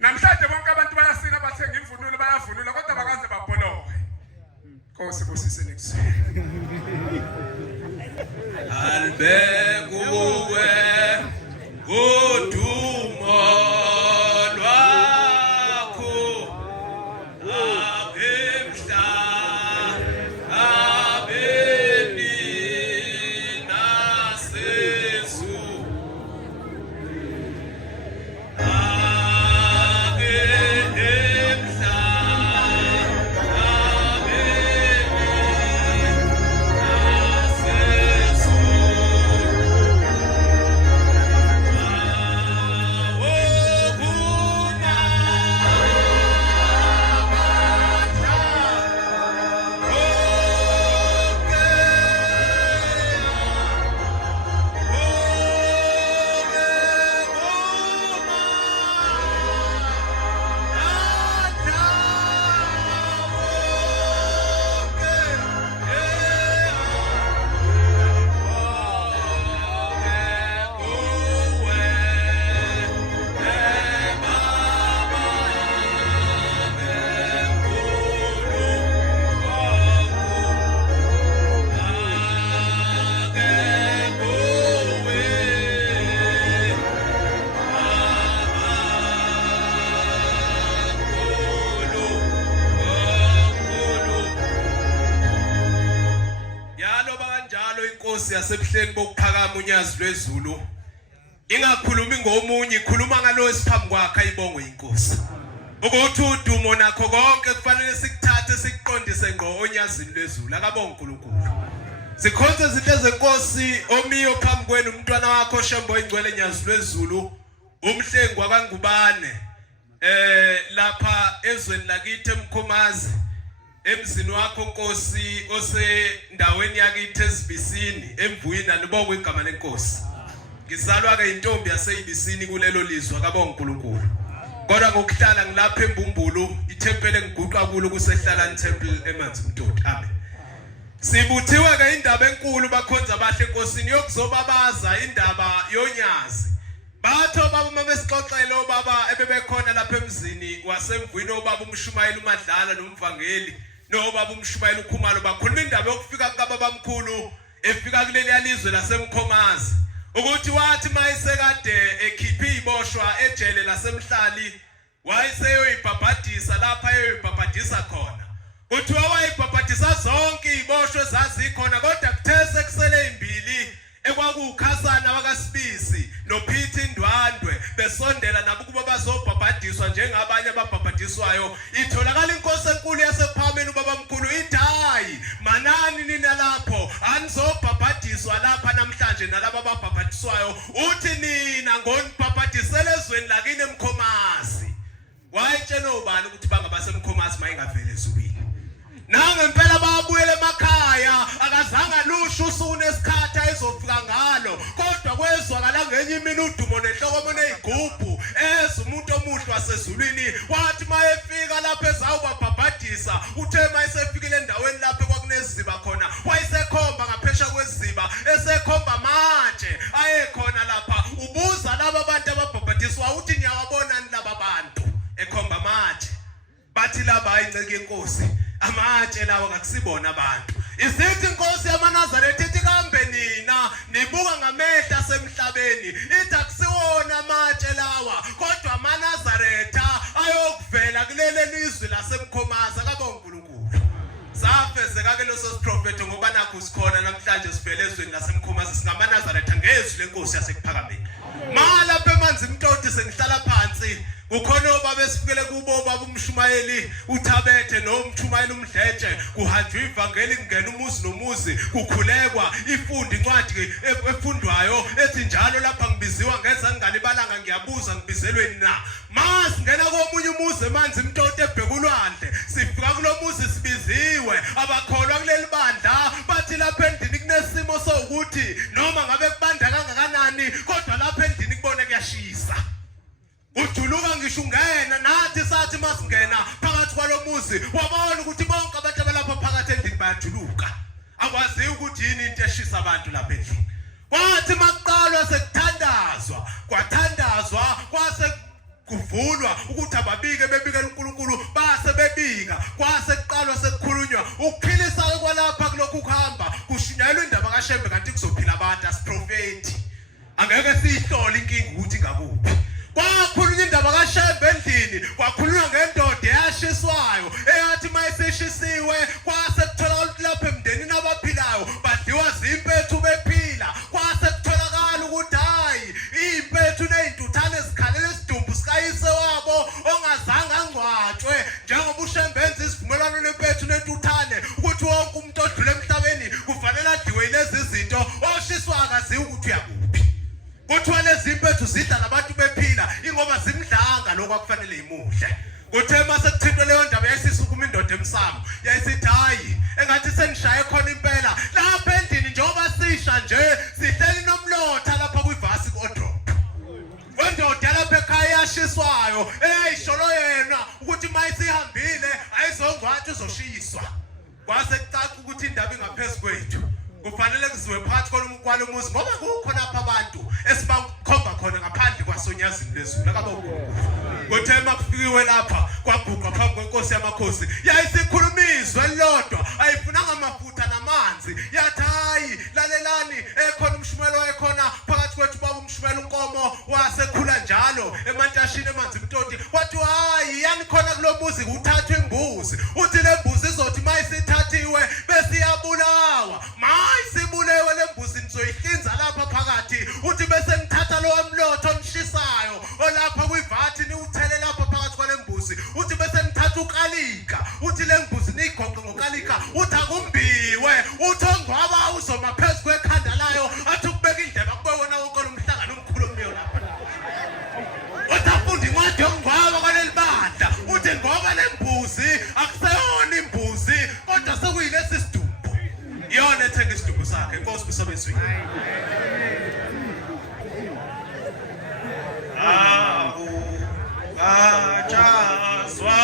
Namhlanje bonke abantu bayasina bathenga imvunulo bayavunula kodwa bakaze babholoke. Nkosi kusisele kusi. Albekuwe udumo lwakho abemhla abeni nasezu yasebuhleni bokuphakama unyazi lwezulu ingakhulumi ngomunye ikhuluma ngalo esiphambi kwakhe ayibongwe inkosi ukuthi udumo nakho konke kufanele sikuthathe sikuqondise ngqo onyazini lwezulu akabonge uNkulunkulu sikhonze izinto ezenkosi omiyo phambi kwenu umntwana wakho Shembo ingcwele nyazi lwezulu umhlengi wakangubane lapha ezweni lakithi eMkhomazi emzini wakho Nkosi osendaweni yakithi eSibisini emvuyini alibongwe igama lenkosi ngizalwa ke intombi yaseYibisini kulelo lizwe akabonge uNkulunkulu kodwa ngokuhlala ngilapha eMbumbulu ithempele ngiguqa kulo kusehlala temple emanzi umtoti amen sibuthiwe ke indaba enkulu bakhonza abahle enkosini yokuzobabaza indaba yonyazi batho baba mabesixoxele obaba ebebekhona lapha emzini wasemvuyini obaba umshumayeli uMadlala nomvangeli nobaba umshumayeli uKhumalo bakhuluma indaba yokufika kuBaba Mkhulu efika kuleli yalizwe laseMkhomazi ukuthi wathi mayisekade ekhipha iboshwa ejele lasemhlali wayeseyoyibhabhadisa lapha eyoyibhabhadisa khona uthi wayibhabhadisa zonke iboshwe zazikhona kodwa kuthese kusele imbili ekwakukhasana wakaSibisi noPhithi Ndwandwe besondela nabo kuba bazobhabhadiswa njengabanye ababhabhadiswayo itholakala inkosi enkulu yasephameni uBaba Mkhulu ithi hayi manani nina lapho anizobhabhadiswa lapha namhlanje nalabo ababhabhadiswayo uthi nina ngonibhabhadisele ezweni lakini eMkhomazi wayetshela ubani ukuthi bangabaseMkhomazi mayingavele ezulwini nangempela babuyele emakhaya akazanga lusho usuku nesikhathi ayizofika ngalo kodwa kwezwakala ngenye imini udumo nenhloko nezigubhu umuntu omuhle wasezulwini wathi mayefika lapha ezawubabhabhadisa uthe mayesefikile endaweni lapha kwakuneziba khona wayesekhomba ngaphesha kweziba esekhomba manje ayekhona lapha ubuza laba abantu ababhabhadiswa uthi niyawabona laba bantu ekhomba manje bathi laba ayinceke inkosi amatshe lawa kakusibona abantu isithi inkosi yamaNazaretha ithi kambe nina nibuka ngamehla semhlabeni ithi akusiwona amatshe lawa kodwa amaNazaretha ayokuvela kuleli lizwe laseMkhomazi akabonge uNkulunkulu safezeka ke leso siprofethi ngoba nakho sikhona namhlanje sivele ezweni laseMkhomazi singamaNazaretha ngezwi lenkosi yasekuphakameni malapha emanzi imtoti sengihlala phansi ukhona obaba esifikele kubo baba umshumayeli uthabethe nomshumayeli umdletshe kuhanjwa ivangeli kungena umuzi nomuzi kukhulekwa ifunda incwadi efundwayo ethi njalo lapha ngibiziwa ngeza ngalibalanga ngiyabuza ngibizelweni na masingena komunye umuzi emanzi imtoti ebhekulwandle sifika kulomuzi sibiziwe abakholwa kuleli bandla bathi lapha endini kunesimo sokuthi noma ngabe kubanda kangakanani kodwa lapha endini kubone kuyashisa ujuluka ngisho ungena nathi sathi masingena phakathi kwalomuzi wabona ukuthi bonke abantu abalapha phakathi endini bayajuluka akwazi ukuthi yini into eshisa abantu lapha endlini kwathi maqalwa sekuthandazwa kwathandazwa kwase kuvulwa ukuthi ababike bebike uNkulunkulu base bebika kwase kuqalwa sekukhulunywa ukuphilisa kwalapha kulokhu kuhamba kushinyayelwa indaba kaShembe kanti kuzophila abantu asiprofeti angeke siyihlole inkinga ukuthi ngakuphi kwakhulunywa indaba kaShembe endlini kwakhulunywa ngendoda eyashiswayo eyathi mayiseshisiwe kwase kuthola lapha emndenini abaphilayo badliwa zimpethu bephila kwase kutholakala ukuthi hayi impethu nezintuthane zikhalela isidumbu sikayise wabo ongazange angcwatshwe njengoba uShembenza isivumelwano lempethu nentuthane ukuthi wonke umuntu odlule emhlabeni kufanele adiwe lezi zinto oshiswa akaziwe ukuthi uyakuphi kuthiwa lezi impethu zidla nabantu bephila ingoba zimdlanga lokho akufanele imuhle kuthe mase kuthintwe leyo ndaba yayisisukuma indoda emsamo yayisithi hayi engathi senishaye khona impela lapha endini njengoba sisha nje sihleli nomlotha lapha kwivasi kodrop wendoda lapha ekhaya yashiswayo eyayisholo yena ukuthi mayisihambile ayizongwathi uzoshiyiswa kwase kucaca ukuthi indaba ingaphezulu kwethu kufanele kuziwe phakathi kwalo muzi ngoba kukho lapha abantu esibakhomba khona ngaphandle kwasonyazini lezulu akabokho kuthe makufikiwe lapha kwaguqa phambi kwenkosi yamakhosi yayisikhulumizwe elodwa ayifunanga amafutha namanzi yathi hayi lalelani ekhona umshumelo ekhona phakathi kwethu baba umshumelo unkomo wasekhula njalo emantashini emanzi mtoti wathi hayi yani khona kulomuzi kuthathwe imbuzi uthi lembuzi izothi mayisithathiwe besiyabulawa sibulewe lembuzi nizoyihlinza lapha phakathi uthi bese nithatha lo amlotho onishisayo olapha kwivathi niuthele lapha phakathi kwalembuzi uthi bese nithatha ukalika uthi lembuzi niyigoqe ngokalika uthi akumbiwe uthi ongwaba uzoma phezulu kwekhanda layo athi ukubeka indaba kube wona wonke umhlangano omkhulu omniyo lapha uthi afundi incwadi yongwaba kwaleli bandla uthi ngoba lembuzi akuseyona imbuzi kodwa sekuyilesi sidumbu yona ethenga isidumbu sakhe inkosi kusebenzweni ajazwa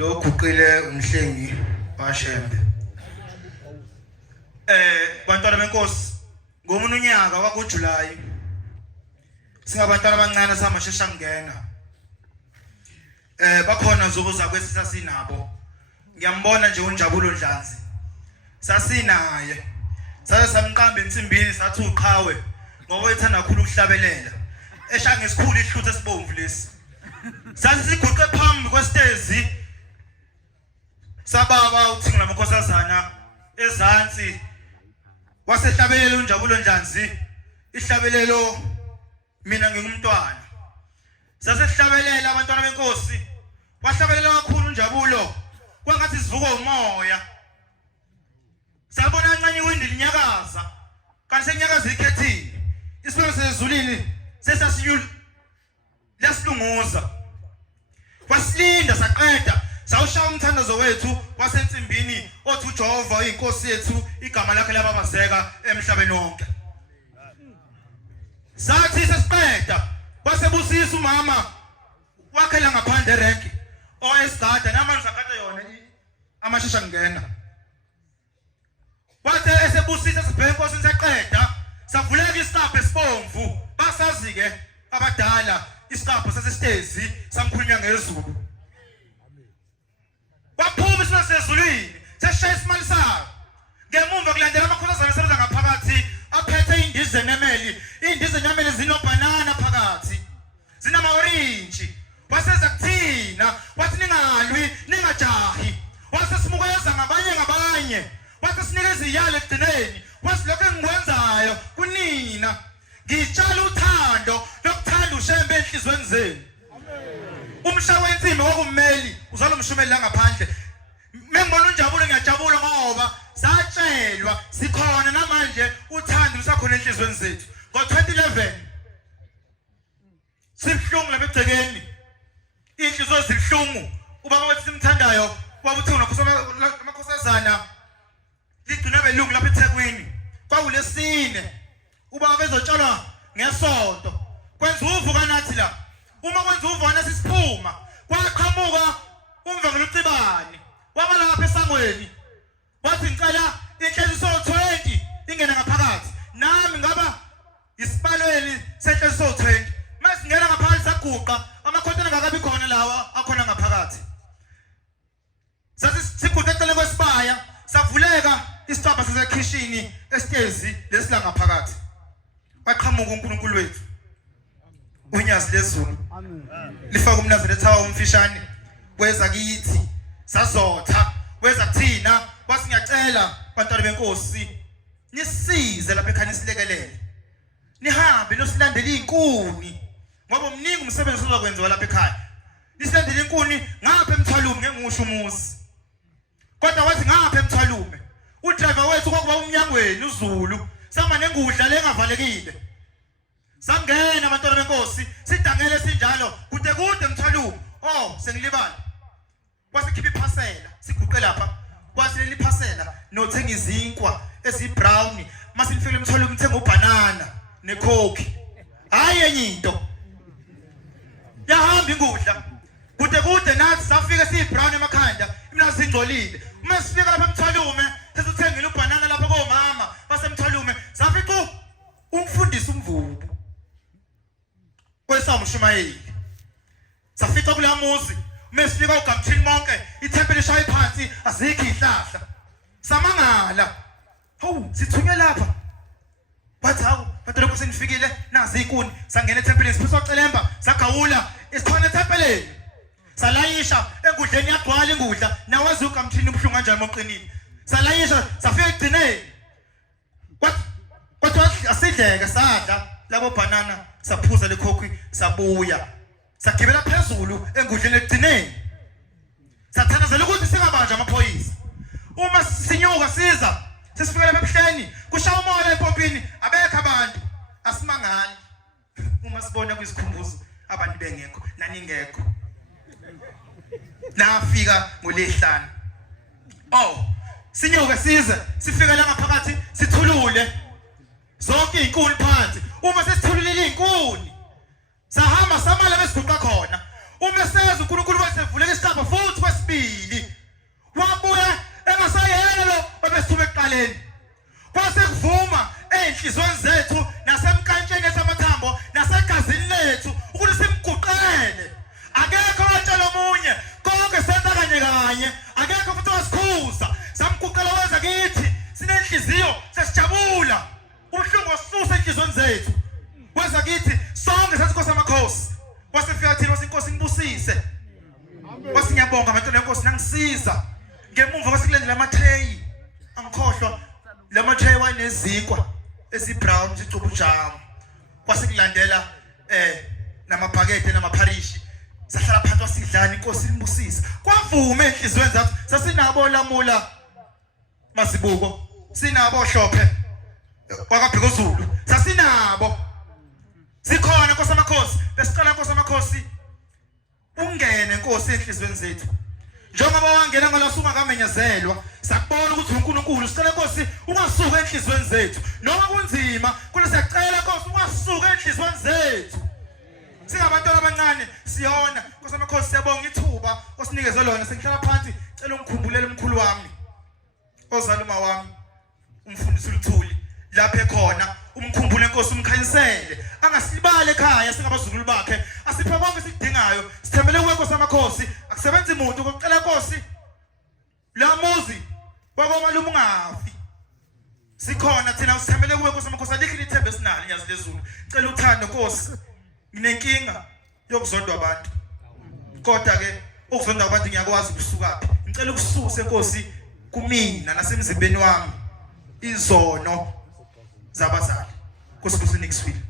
lokuqile umhlengi waShembe bantwana benkosi ngomunye unyaka kwakuJuly singabantwana abancane samashesha ngena bakhona zokuza kwesisa sinabo ngiyambona nje uNjabulo Ndlanzi sasinaye sase samqamba insimbini sathi uqhawe ngoba ethanda kakhulu ukuhlabelela eshanga isikhulu ihluthe esibomvu lesi sathi siguqe phambi kwestezi sababa uthi ngilamakhosazana ezantsi wasehlabelela uNjabulo Ndlanzi ihlabelelo mina ngingumntwana sasehlabelela abantwana benkosi wahlabelela kakhulu uNjabulo kwangathi sivuka umoya sabona kancane windi linyakaza kanti senyakaza ikhethini isibelo sezulwini sesasiyul lesilunguza wasilinda saqeda sawushaya umthandazo wethu wasensimbini othi uJehova inkosi yethu igama lakhe lababazeka emhlabeni wonke. Sathi sesiqeda wasebusisa umama wakhela ngaphandle rank oesgada namanje sakade yona amashesha ngena. Wathe esebusisa sibheke inkosi seqeda savuleka isitaphu esibomvu basazi ke abadala isitaphu sasestezi samkhulunya ngezulu. Waphuma isasezulwini seshaya isimali sayo ngemumva kulandela amakhosazana asebenza ngaphakathi aphethe indiza enemeli. Indiza enyameli zinobanana phakathi zinama-orange. Waseza kuthina wathi ningalwi ningajahi. Wasesimukweza ngabanye wathi sinikeza iyalo ekugcineni. Wathi lokho engikwenzayo kunina ngitshala uthando lokuthanda ushembe enhlizweni zenu. Umsha wensimi wakummeli uzalo mshumeli la ngaphandle. Mengibona unjabulo ngiyajabula ngoba satshelwa sikhona namanje uthando lusakhona enhlizweni zethu. Ngo-2011 sibuhlungu lapha egcekeni. Inhliziyo zibuhlungu. Ubaba wathi simthandayo wabuthi amakhosazana ligcina belungu lapha eThekwini. Kwawulesine ubaba bezotshalwa ngesonto. Kwenza uvuka nathi la. Uma kwenza uvana sisiphuma kwaqhamuka umvangelo uCibane wabala lapha esangweni wathi ngicela inhleziso 20 ingena ngaphakathi nami ngaba isibalweni senhleziso 20 masingena ngaphakathi saguqa amakhontana ngakabi khona lawa akhona ngaphakathi. Sathi siguqetele kwesibaya savuleka isitapha sasekhishini esitezi lesila ngaphakathi. Waqhamuka uNkulunkulu wethu unyazi lezulu lifaka umNazaretha wawo umfishane weza kithi sazotha weza kuthina wathi ngiyacela bantwana benkosi nisize lapha ekhaya nisilekelele nihambe nosilandela izinkuni ngoba omningi umsebenzi uzokwenziwa lapha ekhaya. Nisilandela izinkuni ngapha eMthwalume ngengisho umuzi kodwa wathi ngapha eMthwalume udriver wethu kwakuba umnyangweni uZulu sama nengudla lengavalekile. Sangena abantwana benkosi sidangele sinjalo kude eMthwalume. Sengilibala wasikhipha iphasela siguqe lapha kwasileli phasela nothenga izinkwa ezibrown masinifike eMthwalume uthenga ubanana necoke hayi enye into yahamba ingudla kude nathi safika siyibrown emakhanda mina singcolile. Uma sifika lapha eMthwalume sesithengile ubanana lapha komama baseMthwalume safika umfundisi umvubu kwesamshumayeli safika kula muzi mesifika uGamthini monke ithempeli shaya phansi azikho ihlahla samangala. Sithunywe lapha bathi hawu bathi lokho senifikile nazi izinkuni sangena ethempelini siphiswa celemba sagawula isithwane ethempelini salayisha engudleni yagcwala ingudla nawazi uGamthini ubhlungu kanjani moqinini salayisha safika egcineni kodwa asidleke sadla labo banana saphuza lekhokhi sabuya sagibela phezulu engudleni egcineni sathandazela ukuthi singabanjwa amaphoyisa. Uma sinyuka siza sesifikela ebuhleni kushaya umoya empompini abekho abantu asimangali. Uma sibona kwisikhumbuzo abantu bengekho naningekho nafika ngoLesihlanu sinyuka siza sifika la ngaphakathi sithulule zonke izinkuni phansi. Uma sesithululile izinkuni sahamba samala besiguqa khona. Uma seza uNkulunkulu wasevuleka isitapha futhi kwesibili wabuya engasayena lo babesithume ekuqaleni. Kwase kuvuma enhlizweni zethu nasemkantsheni esamathambo nasegazini lethu ukuthi simguqele. Akekho watshela omunye konke senza kanye akekho futhi wasikhuza samguqela wenza kithi sinenhliziyo sesijabula ubuhlungu wasusa enhlizweni zethu wenza kithi sonke sathi Nkosi amakhosi wasifika thina wasinkosi ngibusise wasingiyabonga abantwana benkosi nangisiza ngemumva kwasikulandela amatray angikhohlwa lamatray wanezinkwa ezibrown zicubu jam kwasikulandela namabhakede namapharishi sahlala phansi wasidlana inkosi imbusisa kwavuma enhlizweni zethu sasinabo lamula masibuko sinabo hlophe kwakaBhekuzulu sasinabo sikhona Nkosi amakhosi besicela Nkosi amakhosi ungene Nkosi enhlizweni zethu njengoba wangena ngala sungakamenyezelwa sakubona ukuthi uNkulunkulu sicela Nkosi ungasuka enhlizweni zethu noma kunzima kule siyacela Nkosi ungasuka enhlizweni zethu singabantwana abancane siyona Nkosi amakhosi siyabonga ithuba osinikeze lona sengihlala phansi cela ungikhumbulele umkhulu wami ozaluma wami umfundisi uLuthuli lapha ekhona umkhumbule Nkosi umkhanyisele angasilibale ekhaya singabazukulu bakhe asiphe konke sikudingayo sithembele kuwe Nkosi amakhosi akusebenzi umuntu ukucela Nkosi la muzi wakomalume ungafi sikhona thina usithembele kuwe Nkosi amakhosi alikho ithembe esinalo nyazi lezulu cela uthando Nkosi nginenkinga yokuzondwa abantu kodwa ke ukuzondwa abantu ngiyakwazi ukusuka phi ngicela ukususe Nkosi kumina nasemzimbeni wami izono zabazali Nkosi nikusifile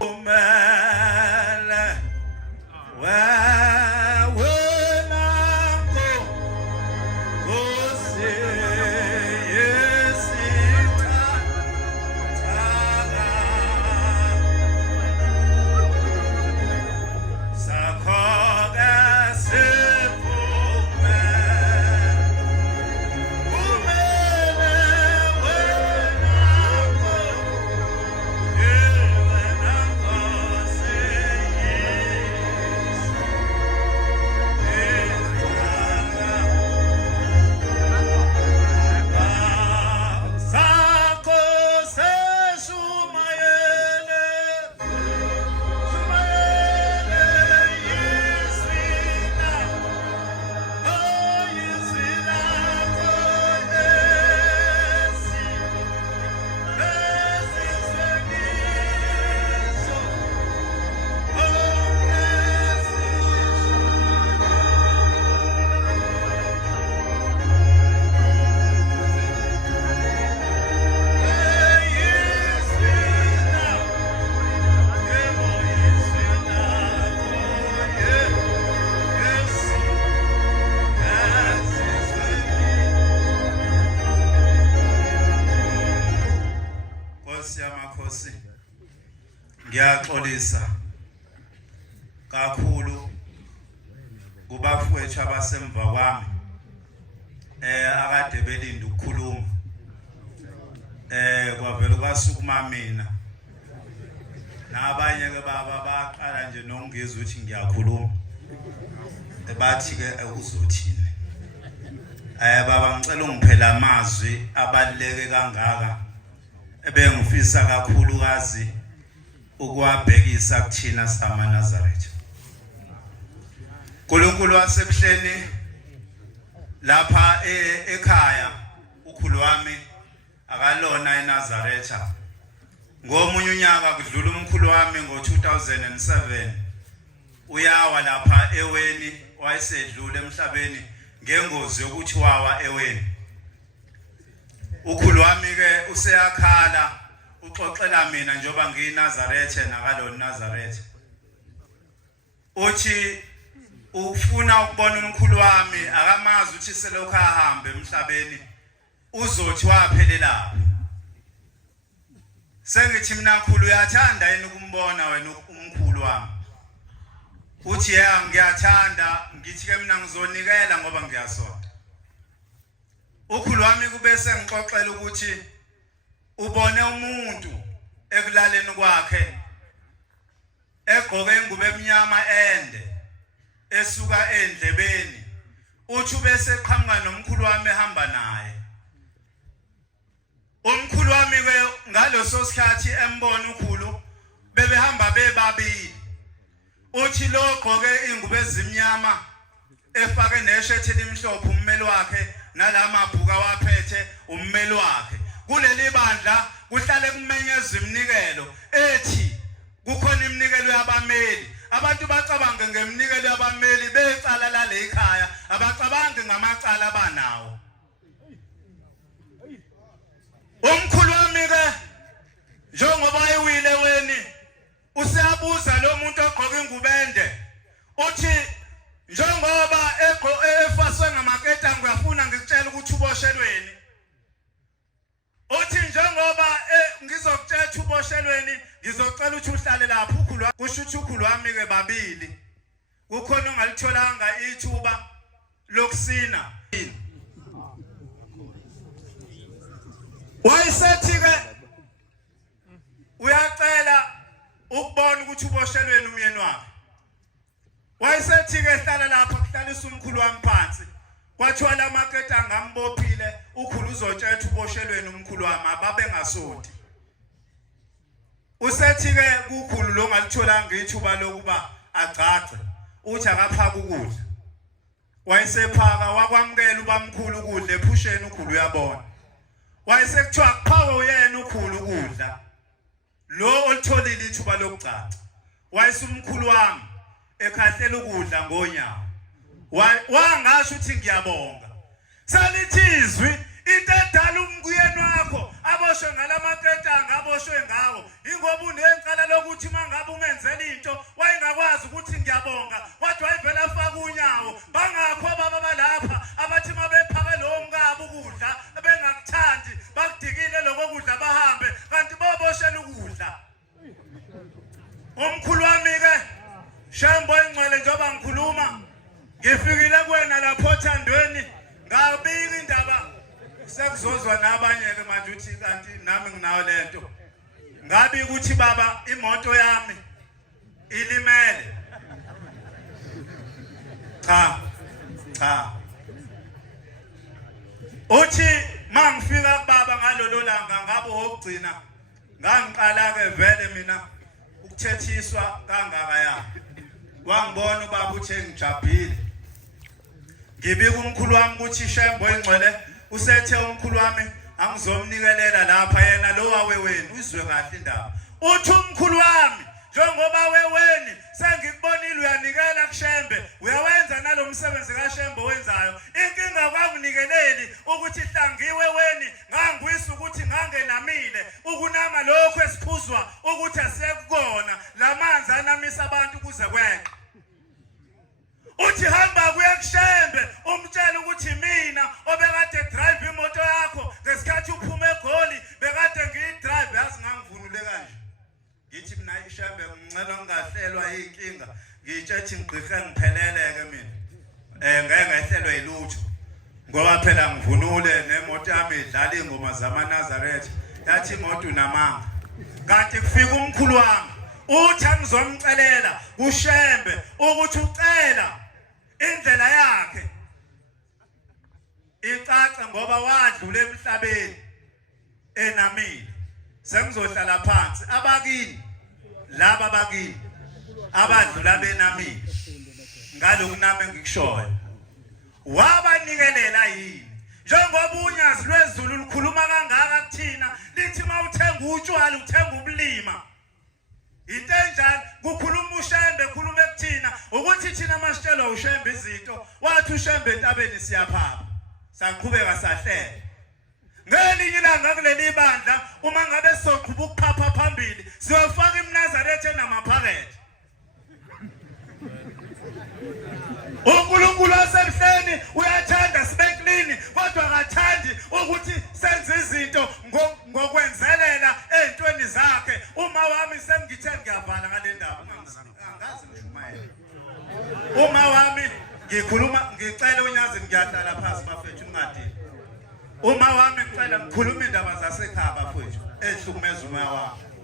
umele Ngiyaxolisa kakhulu kubafowethu abasemva kwami akade belinda ukukhuluma kwavela kwasukuma mina nabanye ke baba baqala nje nongizwe ukuthi ngiyakhuluma bathi ke uzothini baba ngicela ungiphela amazwi abaluleke kangaka ebengifisa kakhulukazi ukuwabhekisa kuthina sama Nazareth uNkulunkulu wasebuhleni lapha ekhaya ukhulu wami akalona eNazaretha ngomunye unyaka kudlula umkhulu wami ngo2007 uyawa lapha eweni wayesedlule emhlabeni ngengozi yokuthi wawa eweni ukhulu wami ke useyakhala uxoxela mina njoba ngiyiNazaretha nakalona Nazaretha uthi ufuna ukubona umkhulu wami akamazi ukuthi selokhu ahamba emhlabeni uzothi waphelela sengithi mina khulu uyathanda yini ukumbona wena umkhulu wami uthi ngiyathanda ngithi ke mina ngizonikela ngoba ngiyasonda ukhulu wami kube sengixoxela ukuthi ubone umuntu ekulaleni kwakhe egqoke ingubo emnyama ende esuka endlebeni uthi bese eqhamuka nomkhulu wami ehamba naye umkhulu wami ke ngaloso sikhathi embona ukhulu bebehamba bebabili uthi lo gqoke ingubo ezimnyama efake neshirt elimhlophe ummeli wakhe nalamabhuka waphethe ummeli wakhe kuleli bandla kuhlale kumenyezwa iminikelo ethi kukhona iminikelo yabameli abantu bacabanga ngeminikelo yabameli becala lale ekhaya abacabangi ngamacala abanawo umkhulu wami ke njengoba eyiwile weni useyabuza lo muntu ogqoke ingubende uthi njengoba efaswe ngamaketa ngiyafuna ngikutshela ukuthi uboshelweni uthi njengoba ngizokutshela uboshelweni ngizocela ukuthi uhlale lapha ukhulu kusho ukuthi ukhulu wami ke babili kukhona ongalitholanga ithuba lokusina wayesethi-ke uyacela ukubona ukuthi uboshelweni umyeni wakhe wayesethi-ke hlala lapha kuhlalisa umkhulu wami phansi kwathiwa la maketa ngambophile ukhulu uzotshela uboshelweni umkhulu wami ababengasonti usethi-ke kukhulu lo ngalitholanga ithuba lokuba agcagce uthi akaphaka ukudla wayesephaka wakwamukela ubamkhulu ukudla ephusheni ukhulu uyabona wayesekuthiwa akuphake uyena ukhulu ukudla lo olitholile ithuba lokugcagca wayesumkhulu wami ekhahlela ukudla ngonyawo wangasho ukuthi ngiyabonga salithi izwi into edala umkuyeni wakho aboshwe ngalamaketanga aboshwe ngawo ingoba unencala lokuthi mangabe ungenzela into wayengakwazi ukuthi ngiyabonga kodwa wayivela afaka unyawo bangakho baba balapha abathi mabephake lo mkabo ukudla bengakuthandi bakudikile lokho kudla bahambe kanti boboshela ukudla umkhulu wami ke Shembo ingcwele njoba ngikhuluma ngifikile kuwena lapho othandweni ngabika indaba sekuzozwa nabanye ke manje uthi kanti nami nginayo lento ngabi ukuthi baba imoto yami ilimele cha uthi mangifika kubaba ngalolo langa ngabe wogcina ngangiqala ke vele mina ukuthethiswa kangaka ya wangibona ubaba uthe ngijabhile ngibika umkhulu wami ukuthi Shembo ingcwele usethe umkhulu wami angizomnikelela lapha yena lo waweweni uzwe kahle indaba uthi umkhulu wami njengoba weweni sengikubonile uyanikela kuShembe uyawenza nalomsebenzi kaShembe wenzayo inkinga kwakunikeleli ukuthi hlangiwe weni ngangwisa ukuthi ngangenamile ukunama lokho esiphuzwa ukuthi asekukona lamanzi anamisa abantu kuze kweqe uthi hamba kuye kuShembe umtshela ukuthi mina obekade drive imoto yakho ngesikhathi uphuma eGoli bekade ngiyidrive yazi ngangivunule kanje ngithi mina iShembe ngicela ngingahlelwa inkinga ngitshethi ngigqike ngipheleleke mina ngeke ngehlelwe yilutho ngoba phela ngivunule nemoto yami idlala ingoma zamaNazaretha yathi imoto unamanga kanti kufika umkhulu wami uthi angizomcelela kuShembe ukuthi ucela indlela yakhe icaca ngoba wadlula emhlabeni enamile sengizohlala phansi abakini laba bakini abadlula benamile ngaloku nami ngikushoyo wabanikelela yini njengoba unyazi lwezulu lukhuluma kangaka kuthina lithi mawuthenga utshwala uthenga ubulima into enjalo kukhuluma uShembe khuluma kuthina ukuthi thina masitshelwa uShembe izinto wathi uShembe entabeni siyaphapha saqhubeka sahlela ngelinye ilanga kuleli bandla uma ngabe soqhuba ukuphapha phambili siyofaka iMnazaretha enamaphakethe uNkulunkulu wasemhleni uyathanda sibe clean kodwa akathandi ukuthi senze izinto ngokwenzelela ezintweni zakhe uma wami sengithe ngiyavala ngale ndaba angazi ngishumayela uma wami ngikhuluma ngicela unyazi ngiyahlala phansi bafethu ungadini uma wami ngicela ngikhuluma indaba zasekhaya bafethu ehlukumeza umoya wami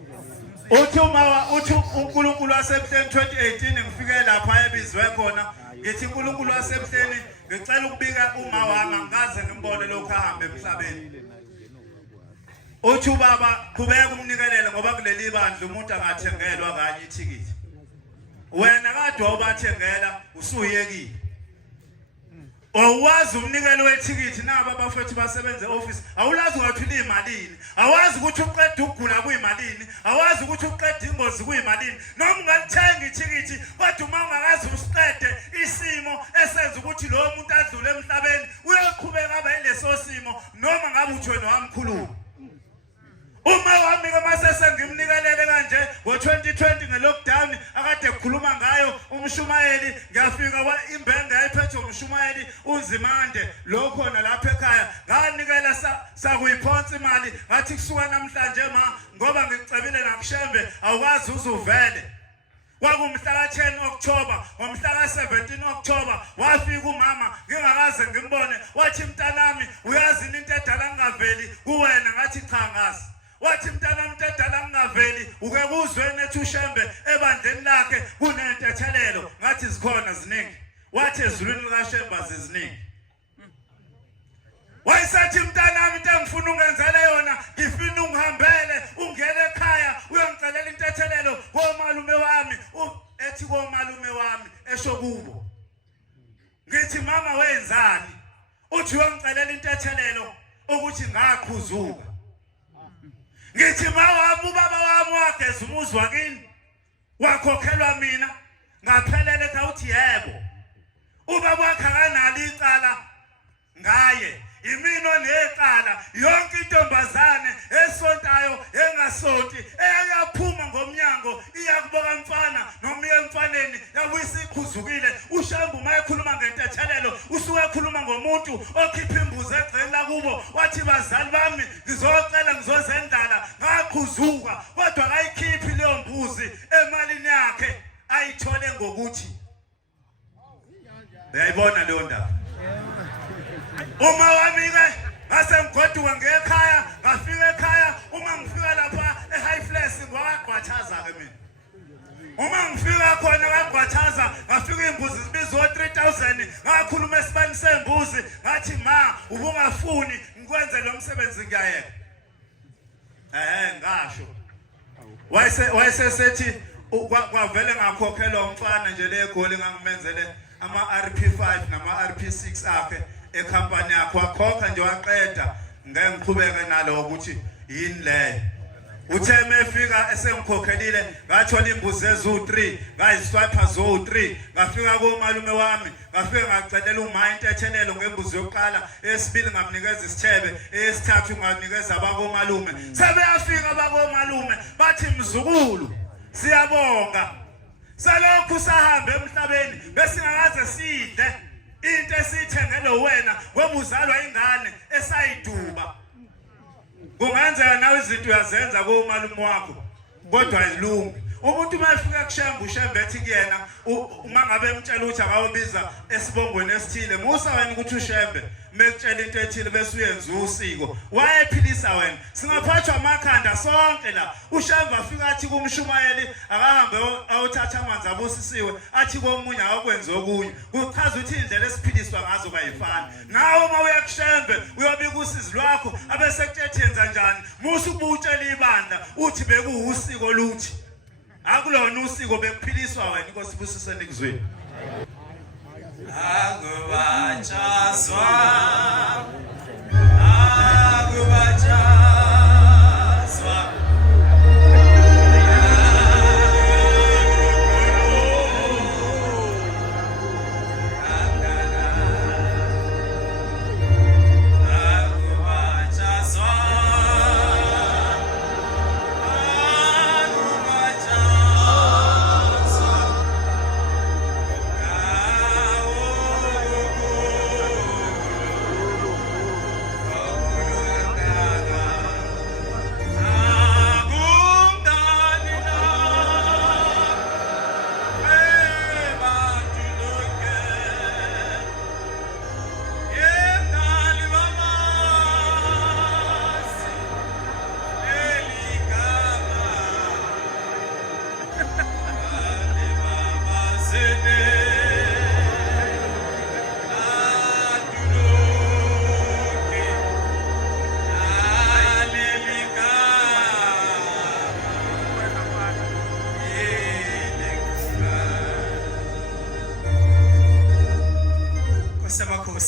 uthi uNkulunkulu wasemhleni 2018 ngifike lapha ebizwe khona ngithi uNkulunkulu wasemhleni ngicela ukubika uma wami ngikaze ngimbone lokho ahamba emhlabeni uthi ubaba qhubeka umnikelele ngoba kuleli bandla umuntu angathengelwa kanye ithikithi wena kade wawubathengela usuyekile owazi umnikelo wethikithi naba bafethu basebenze office awulazi ukuthi ulimalini awazi ukuthi uqeda ukugula kuyimalini awazi ukuthi uqeda ingozi kuyimalini noma ungalithenga ithikithi kodwa uma ungakazi usiqede isimo esenza ukuthi lo muntu adlule emhlabeni uyoqhubeka abe leso simo noma ngabe uthweni wamkhuluma uma wami ke mase sengimnikelele kanje ngo2020 ngelockdown akade ekhuluma ngayo umshumayeli ngiyafika imbenge ayiphethe umshumayeli uNzimande lo khona lapha ekhaya nganikela sakuyiphonsa imali ngathi kusuka namhlanje ma ngoba ngicebile nakuShembe awukazi uzuvele Kwakumhla ka-10 October, ngomhla ka-17 October wafika umama ngingakaze ngimbone wathi mntanami uyazi into edala ngaveli kuwena ngathi cha ngazi. Wathi mntanami into edala ngaveli uke kuzweni ethi uShembe ebandleni lakhe kunentethelelo ngathi zikhona ziningi. Wathi ezulwini likaShembe ziziningi. Wayisathi mntanami into engifuna ungenzele yona ngifuna ungihambele ungene ekhaya uyongicelela intethelelo komalume wami ethi komalume wami esho kubo. Ngithi mama wenzani? Uthi uyongicelela intethelelo ukuthi ngaqhuzuka. Ngithi mawami ubaba wami wageza umuzi wakini wakhokhelwa mina ngaphelele kawuthi yebo. Ubaba wakhe akanalo icala ngaye. Imino necala yonke intombazane esontayo engasonti eyaphuma ngomnyango iyakuboka mfana noma emfaneni yabuyisa ikhuzukile. uShembe uma ekhuluma ngentethelelo usuke ekhuluma ngomuntu okhipha imbuzi egceni lakubo wathi bazali bami ngizocela ngizozendala ngakhuzuka kodwa akayikhiphi leyo mbuzi emalini yakhe ayithole ngokuthi uyayibona leyo ndaba. Uma wami ke ngase ngigoduka ngekhaya ngafika ekhaya uma ngifika lapha eHigh Flex ngwaqhathaza ke mina. Uma ngifika khona ngaqhathaza ngafika imbuzi zibizwa 3000 ngakhuluma esibani sembuzi ngathi ma ubungafuni ngikwenze lo msebenzi ngiyayeka. Ngasho. Wayesethi kwavele ngakhokhelwa umfana nje le goli ngangimenzele ama RP5 nama RP6 akhe ekhampani yakho wakhokha nje waqeda ngeke ngiqhubeke nalo ukuthi yini le. Uthe mefika esengikhokhelile ngathola imbuzi ezu3 ngayiswiper zo3 ngafika komalume wami ngafika ngacelela uma intethelelo ngembuzi yokuqala esibili ngamnikeza isithebe esithathu nganikeza abakomalume. Sebeyafika abakomalume bathi mzukulu siyabonga salokhu sahambe emhlabeni besingakaze sidle into esithengele wena ngoba uzalwa ingane esayiduba. Kungenzeka nawe izinto uyazenza komalume wakho kodwa ayilungi. Umuntu mayefika kuShembe uShembe ethi kuyena uma ngabe emtshela ukuthi akawubiza esibongweni esithile musa wena ukuthi uShembe mekutshela into ethile bese uyenza usiko wayephilisa wena. Singaphathwa amakhanda sonke la. uShembe afika athi kumshumayeli akahambe awuthatha amanzi abusisiwe athi komunye akwenze okunye. Kuchaza ukuthi indlela esiphiliswa ngazo kayifani. Nawe uma uya kuShembe uyobika usizi lwakho abese kuthethi yenza njani musa ubutshela ibandla uthi bekuwusiko oluthi akulona usiko bekuphiliswa wena. Inkosi ibusise nikuzweni. Akubachazwa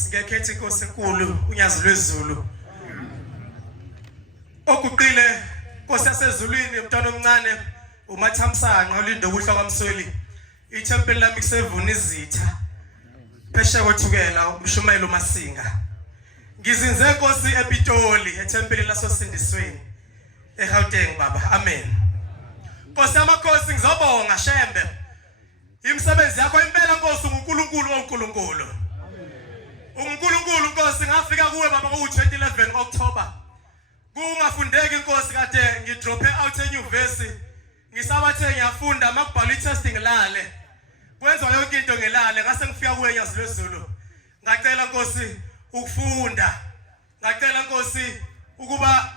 ngekhethi inkosi enkulu unyazi lwezulu okuqile inkosi yasezulwini umntwana omncane uMathamsanqa ulindo kuhla kwaMsoli ithempeli lami kusevuna izitha phesheya kothukela umshumayeli uMasinga ngizinze inkosi ePitoli ethempeli lasosindisweni eGauteng baba amen. Nkosi amakhosi ngizobonga Shembe imisebenzi yakho impela Nkosi uNkulunkulu oNkulunkulu. uNkulunkulu Nkosi ngafika kuwe baba ku-2011 October. Kungafundeki Nkosi kade ngidrope out enyuvesi ngisabathe ngiyafunda makubhala i-testing lale kwenza yonke into ngelale ngase ngifika kuwe Nyazi lwezulu ngacela Nkosi ukufunda ngacela Nkosi ukuba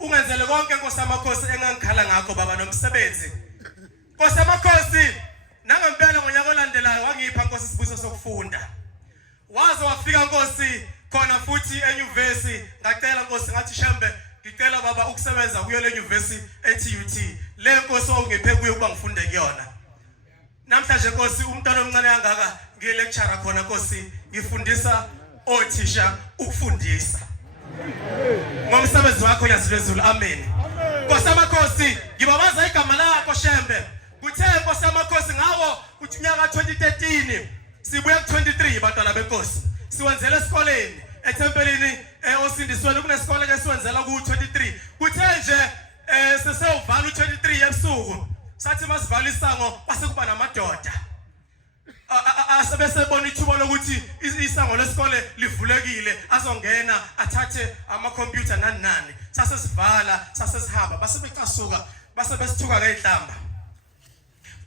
ungenzele konke Nkosi amakhosi engangikhala ngakho baba nomsebenzi Nkosi amakhosi nangempela ngonyaka olandelayo wangipha Nkosi isibuso sokufunda waze wafika Nkosi khona futhi enyuvesi ngacela Nkosi ngathi Shembe ngicela baba ukusebenza kuyo le nyuvesi eTUT le Nkosi ongiphe kuyo ukuba ngifunde kuyona namhlanje Nkosi umntwana omncane kangaka ngilecturer khona Nkosi ngifundisa othisha ukufundisa ngomsebenzi wakho Nyazi lwezulu amen Nkosi amakhosi ngibabaza igama lakho Shembe kuthe Nkosi amakhosi ngawo uthi unyaka 2013 sibuya ku23 bantwana benkosi siwenzele esikoleni eTempelini osindisweni kunesikole ke siwenzela ku23 kuthe nje seseyovala u23 ebusuku sathi masivala isango base kuba namadoda asebesebona ithuba lokuthi isango lesikole livulekile azongena athathe ama-computer nani sasesivala sasesihamba base becasuka base besithuka ngeihlamba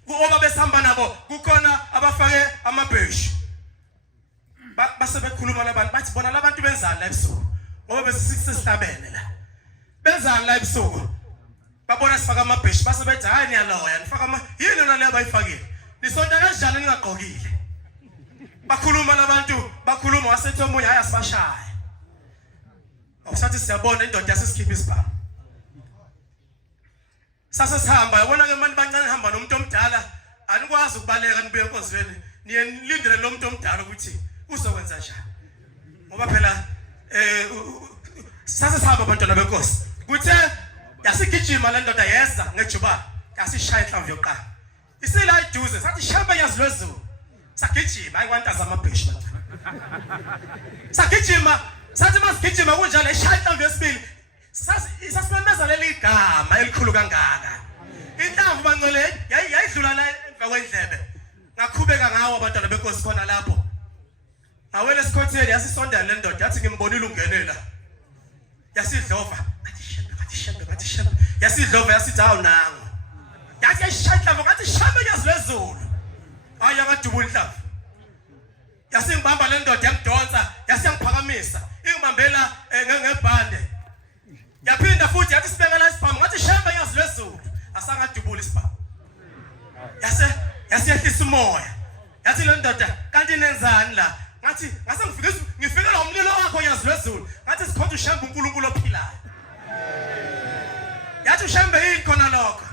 kuoba besihamba nabo kukhona abafake amabheshi base bekhuluma labantu bathi bona labantu benzani la ebusuku ngoba besisihlabene la benzani la ebusuku babona sifaka amabheshi base bethi hayi niyaloya nifaka yini lona le abayifakile nisonta kanjani ningagqokile bakhuluma labantu bakhuluma wasethi omunye hayi asibashaya awusathi siyabona indoda yasesikhipha isibhamu sasesihamba yabona ke manje bancane hamba nomuntu omdala anikwazi ukubaleka nibuye enkonzweni niye nilindele lo muntu omdala ukuthi uzokwenza njani ngoba phela sasesihamba abantwana benkosi kuthe yasigijima le ndoda yeza ngejubane yasishaya inhlamvu yokuqala isila iduze sathi Shembe Nyazi lwezulu sagijima ayikwantaza amabheshi sagijima sathi masigijima kunjalo eshaya inhlamvu yesibili sasimemeza leli gama elikhulu kangaka inhlamvu bangcwele yayidlula la emva kwendlebe ngakhubeka ngawo abantwana benkosi khona lapho awele esikhotheni yasisondela le ndoda yathi ngimbonile ungenela yasidlova ngathi Shembe yasidlova yasithi hawu nangu yathi yashaya inhlamvu ngathi Shembe Nyazi lwezulu hayi yakadubula inhlamvu yasingibamba le ndoda yangidonsa yasiyangiphakamisa ingibambela ngebhande yaphinda futhi yathi sibekela isibhamu ngathi Shembe Nyazi lwezulu asangadubula isibhamu yasiyehlisa umoya yathi le ndoda kanti nenzani la ngathi ngase ngifikela umlilo wakho Nyazi lwezulu ngathi sikhonza uShembe uNkulunkulu ophilayo yathi uShembe yini khona lokho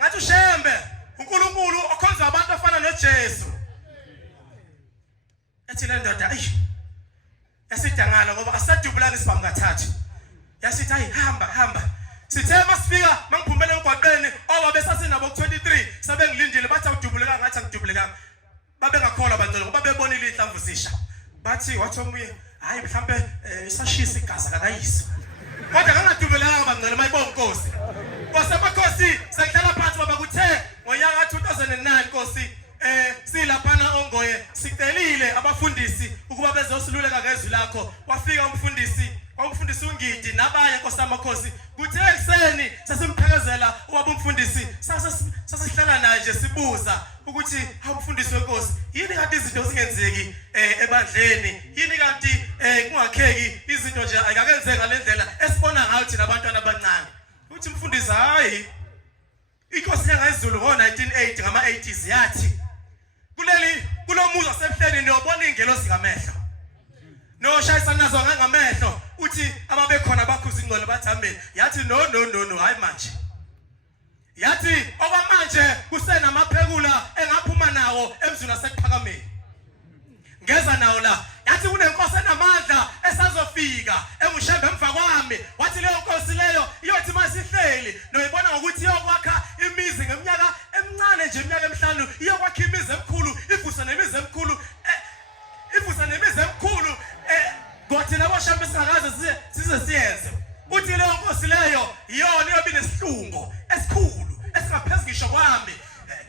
ngathi uShembe uNkulunkulu okhonza abantu afana noJesu yathi le ndoda yasidangala ngoba asadubulanga isibhamu kathathu yasithi hayi hamba sithe masifika mangiphumele emgwaqeni owabe sasinabo ku23 sebengilindile bathi awudubuleka ngathi angidubulekanga babengakholwa abantwana ngoba bebonile inhlamvu zisha bathi wathi omunye hayi mhlambe isashisa igaza kakayisi kodwa kangadubulekanga bangcwele mayibonga Nkosi Nkosi amakhosi sekuhlala phansi baba kuthe ngonyaka 2009 Nkosi silaphana ongoye sicelile abafundisi ukuba bezosiluleka ngezwi lakho wafika umfundisi ungidi nabanye Nkosi amakhosi kuthe ekseni sasimphelekezela ubaba umfundisi sasihlala naye nje sibuza ukuthi umfundisi wenkosi yini kanti izinto zingenzeki ebandleni yini kanti kungakheki izinto nje ayikakenzeki ngalendlela esibona ngayo thina abantwana abancane uthi umfundisi hayi inkosi yangayizulu ngo1980 ngama80s yathi kulomuzi wasebuhleni niyobona ingelosi ngamehlo noshayisa nazo ngamehlo uthi ababekhona bakhuza ingcolo bathi amen yathi no hayi manje yathi okwamanje kusenamaphekula engaphuma nawo emzini wasekuphakameni ngeza nawo la yathi kunenkosi enamandla esazofika enguShembe emva kwami wathi leyo nkosi leyo iyothi masihleli noyibona ngokuthi iyokwakha imizi ngeminyaka emncane nje iminyaka emihlanu iyokwakha imizi emikhulu ivusa nemizi emikhulu kwathi labo Shembe singakaze siyenze uthi leyo nkosi leyo iyona iyobe nesihlungo esikhulu esingaphezulu ngisho kwami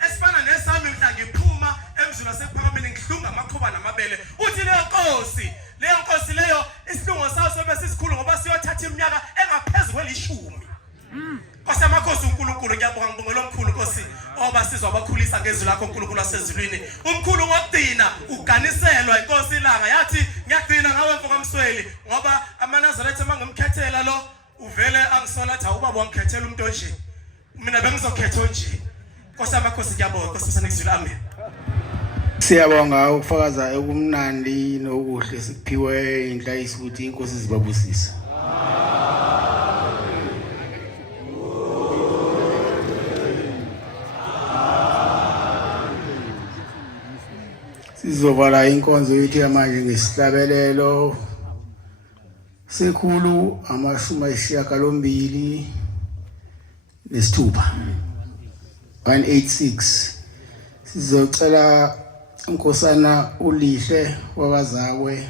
esifana nesami mhla ngiphuma emzini wasekuphakameni ngihlunga amakhoba namabele uthi leyo nkosi leyo isihlungo sayo sobe sisikhulu ngoba siyothatha iminyaka engaphezulu kweli 10 Nkosi Makhosi uNkulunkulu ngiyabonga ngibonga lo mkhulu Nkosi oba sizwa abakhulisa ngezwi lakho uNkulunkulu wasezulwini umkhulu wokugcina uganiselwa inkosi ilanga yathi ngiyagcina ngawe mfokamsweli ngoba amaNazaretha mangimkhethela lo uvele angisola athi awubaba wangikhethela umuntu onje mina bengizokhetha onje Nkosi amakhosi ngiyabonga Nkosi sanekuzwile amen Siyabonga ukufakaza ekumnandi nokuhle sikuphiwe inhlayisi ukuthi inkosi zibabusisa. Sizovala inkonzo yethu yamanje ngesihlabelelo sekhulu 186 186 sizocela unkosana ulihle wabazakwe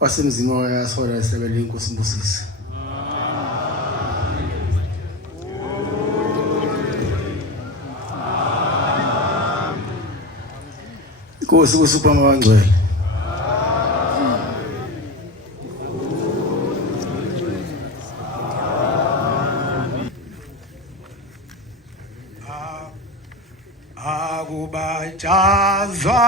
wasemzimo wayasola isebele inkosi Mbusisi. Inkosi kusupha mabangcwele. Akubajazwa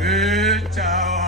Ejawa